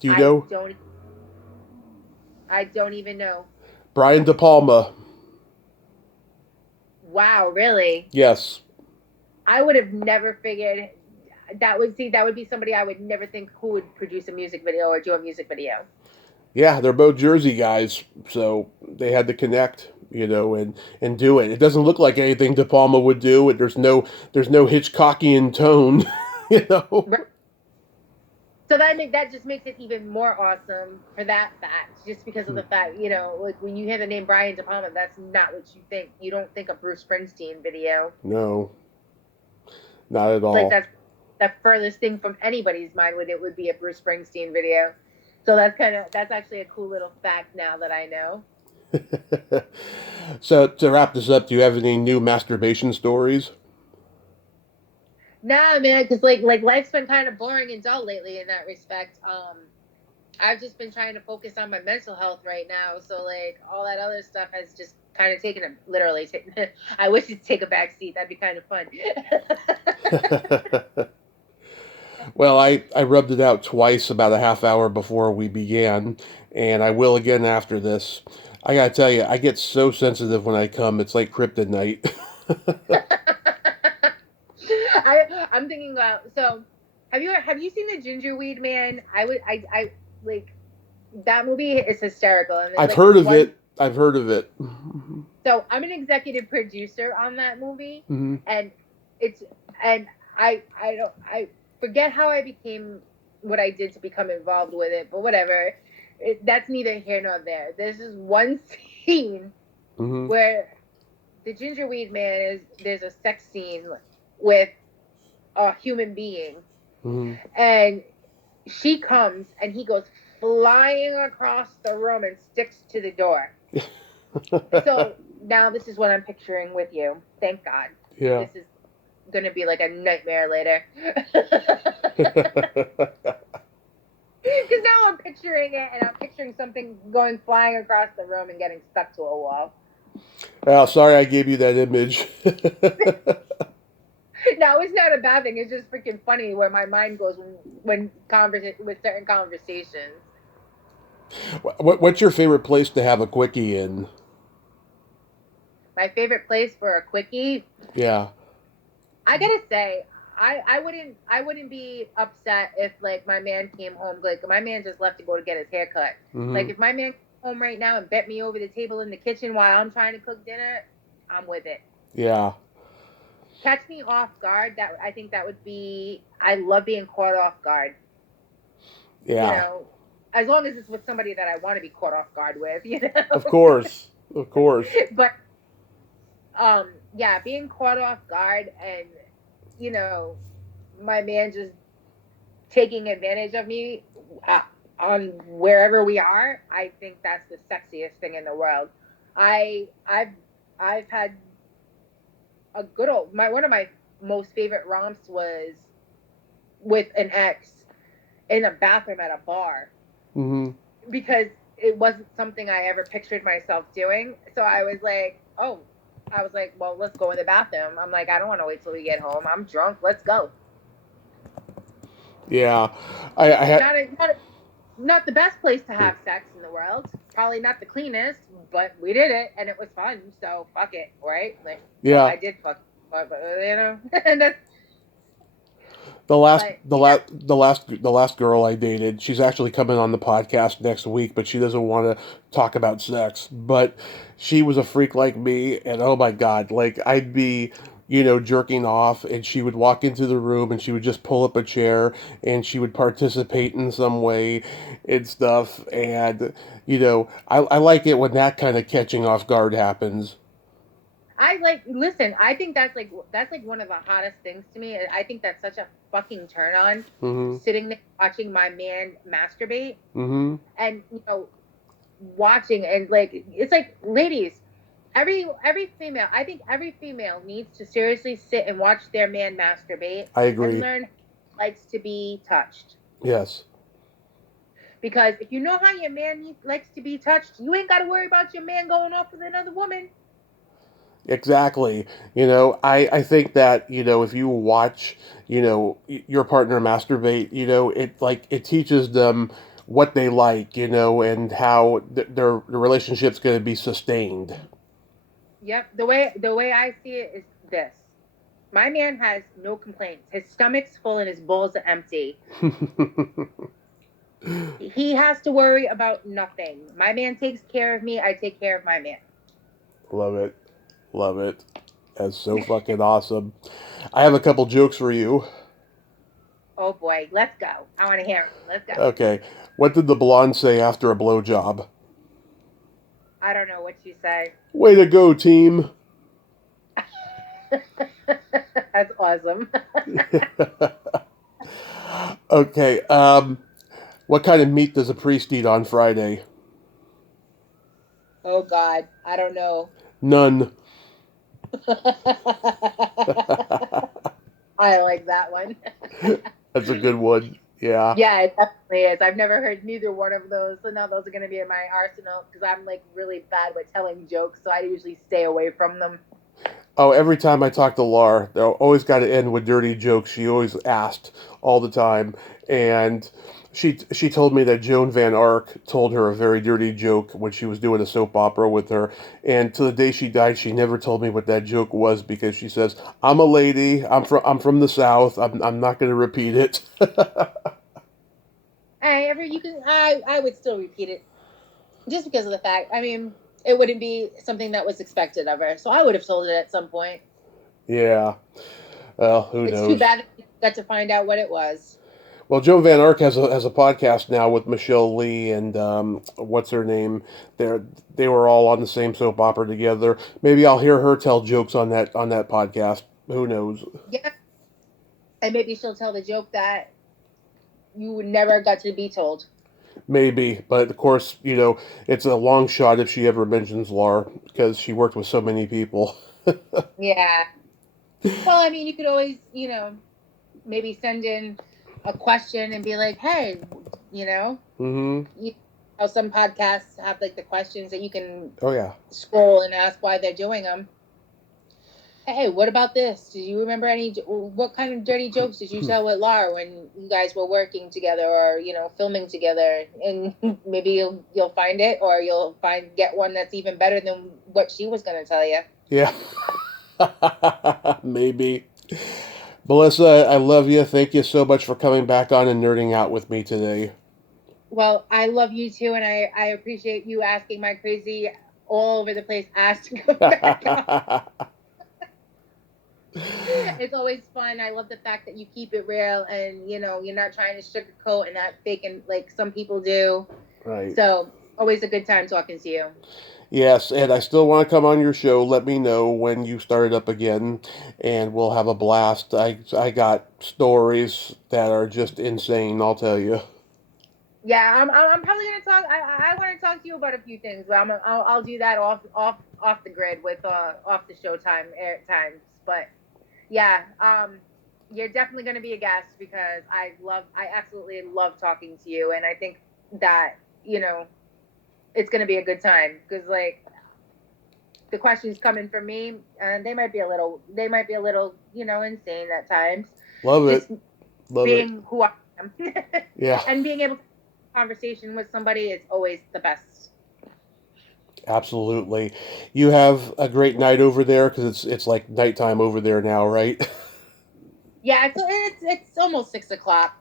Do you know? I don't even know. Brian De Palma. Wow, really? Yes. I would have never figured that would be somebody I would never think who would produce a music video or do a music video. Yeah, they're both Jersey guys, so they had to connect, and do it. It doesn't look like anything De Palma would do. There's no Hitchcockian tone, Right. So that just makes it even more awesome for that fact, just because of the fact, like when you hear the name Brian De Palma, that's not what you think. You don't think a Bruce Springsteen video. No, not at all. Like that's the furthest thing from anybody's mind when it would be a Bruce Springsteen video. So that's actually a cool little fact now that I know. So to wrap this up, do you have any new masturbation stories? Nah, man, because like life's been kind of boring and dull lately in that respect. I've just been trying to focus on my mental health right now. So like all that other stuff has just kind of taken I wish it'd take a back seat. That'd be kind of fun. Well, I rubbed it out twice about a half hour before we began, and I will again after this. I gotta tell you, I get so sensitive when I come. It's like kryptonite. I'm thinking about, so have you seen the Gingerweed Man? I like that movie is hysterical. And I've heard of it. I've heard of it. So I'm an executive producer on that movie, mm-hmm. and I forget how I became what I did to become involved with it, but whatever. That's neither here nor there. This is one scene mm-hmm. where the Gingerweed Man there's a sex scene with a human being, mm-hmm. and she comes and he goes flying across the room and sticks to the door. So now this is what I'm picturing with you. Thank God. Yeah. This is going to be like a nightmare later. Because now I'm picturing it, and I'm picturing something going flying across the room and getting stuck to a wall. Well, sorry I gave you that image. No, it's not a bad thing. It's just freaking funny where my mind goes with certain conversations. What's your favorite place to have a quickie in? My favorite place for a quickie? Yeah. I gotta say, I wouldn't be upset if like my man came home. Like my man just left to go to get his hair cut. Mm-hmm. Like if my man came home right now and bent me over the table in the kitchen while I'm trying to cook dinner, I'm with it. Yeah. Catch me off guard. I think that would be. I love being caught off guard. Yeah. As long as it's with somebody that I want to be caught off guard with. Of course. But yeah, being caught off guard and my man just taking advantage of me on wherever we are, I think that's the sexiest thing in the world. I've had a good one of my most favorite romps was with an ex in a bathroom at a bar. Mm-hmm. Because it wasn't something I ever pictured myself doing. So I was like, well, let's go in the bathroom. I'm like, I don't want to wait till we get home. I'm drunk. Let's go. Yeah. Not the best place to have sex in the world. Probably not the cleanest, but we did it and it was fun. So fuck it, right? Like, yeah. I did fuck, but and that's. The last girl I dated, she's actually coming on the podcast next week, but she doesn't want to talk about sex. But she was a freak like me, and oh my God, like I'd be, jerking off, and she would walk into the room, and she would just pull up a chair, and she would participate in some way and stuff. And, I like it when that kind of catching off guard happens. Listen, I think that's like one of the hottest things to me. I think that's such a fucking turn on, mm-hmm. sitting there watching my man masturbate, mm-hmm. and watching, and like it's like, ladies, every female, I think every female needs to seriously sit and watch their man masturbate. I agree. And learn how it likes to be touched. Yes. Because if you know how your man likes to be touched, you ain't got to worry about your man going off with another woman. Exactly. I think that, if you watch, your partner masturbate, it teaches them what they like, and how their relationship's going to be sustained. Yep. The way I see it is this. My man has no complaints. His stomach's full and his balls are empty. He has to worry about nothing. My man takes care of me. I take care of my man. Love it. Love it. That's so fucking awesome. I have a couple jokes for you. Oh boy, let's go. I want to hear him. Let's go. Okay. What did the blonde say after a blowjob? I don't know what you say. Way to go, team. That's awesome. Okay. What kind of meat does a priest eat on Friday? Oh God, I don't know. None. I like that one. That's a good one. Yeah. Yeah, it definitely is. I've never heard neither one of those, so now those are going to be in my arsenal because I'm like really bad with telling jokes, so I usually stay away from them. Oh, every time I talk to Lar, they always got to end with dirty jokes. She always asked all the time, and she told me that Joan Van Ark told her a very dirty joke when she was doing a soap opera with her, and to the day she died, she never told me what that joke was because she says, "I'm a lady. I'm from the South. I'm not going to repeat it." I would still repeat it just because of the fact. I mean, it wouldn't be something that was expected of her, so I would have told it at some point. Yeah. Well, who It's too knows? bad that we got to find out what it was. Well, Joan Van Ark has a podcast now with Michelle Lee and what's her name? They were all on the same soap opera together. Maybe I'll hear her tell jokes on that podcast. Who knows? Yeah, and maybe she'll tell the joke that you never got to be told. Maybe, but of course, it's a long shot if she ever mentions Lar because she worked with so many people. Yeah. Well, I mean, you could always, maybe send in a question and be like, "Hey, you know, Mm-hmm. you know, some podcasts have like the questions that you can Oh yeah. scroll and ask why they're doing them. Hey, what about this? Did you remember what kind of dirty jokes did you tell with Lar when you guys were working together or, filming together? And maybe you'll find it or you'll get one that's even better than what she was going to tell you. Yeah. Maybe. Melissa, I love you. Thank you so much for coming back on and nerding out with me today. Well, I love you too, and I appreciate you asking my crazy, all over the place ass to go back on. It's always fun. I love the fact that you keep it real and, you're not trying to sugarcoat and not faking like some people do. Right. So, always a good time talking to you. Yes, and I still want to come on your show. Let me know when you start it up again, and we'll have a blast. I got stories that are just insane. I'll tell you. Yeah, I'm probably gonna talk. I want to talk to you about a few things, but I'll do that off the grid with off the show air times. But yeah, you're definitely gonna be a guest because I absolutely love talking to you, and I think that it's gonna be a good time because like the questions coming from me, and they might be a little insane at times. Love it. Just Love it. being who I am, Yeah, and being able to have a conversation with somebody is always the best. absolutely. You have a great night over there because it's like nighttime over there now, right? Yeah, it's almost 6 o'clock.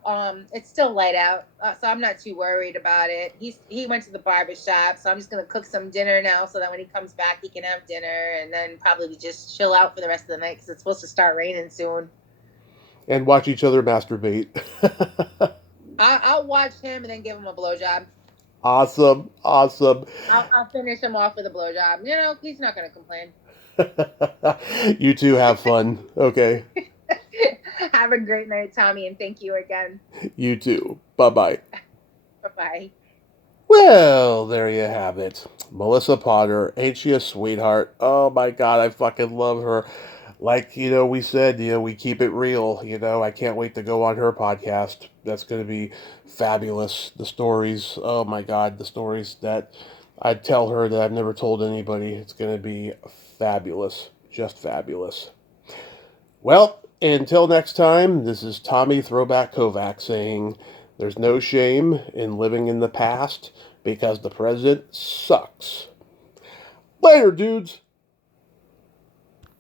It's still light out, so I'm not too worried about it. He went to the barber shop, so I'm just gonna cook some dinner now, so that when he comes back, he can have dinner, and then probably just chill out for the rest of the night because it's supposed to start raining soon. And watch each other masturbate. I'll watch him and then give him a blowjob. Awesome. Awesome. I'll finish him off with a blowjob. He's not gonna complain. You two have fun. Okay. Have a great night, Tommy, and thank you again. You too. Bye bye. Bye-bye. Well, there you have it. Melissa Potter. Ain't she a sweetheart? Oh my God, I fucking love her. Like, we said, we keep it real. I can't wait to go on her podcast. That's going to be fabulous. The stories, oh my God, the stories that I'd tell her that I've never told anybody. It's going to be fabulous. Just fabulous. Well, until next time, this is Tommy Throwback Kovac saying there's no shame in living in the past because the present sucks. Later, dudes.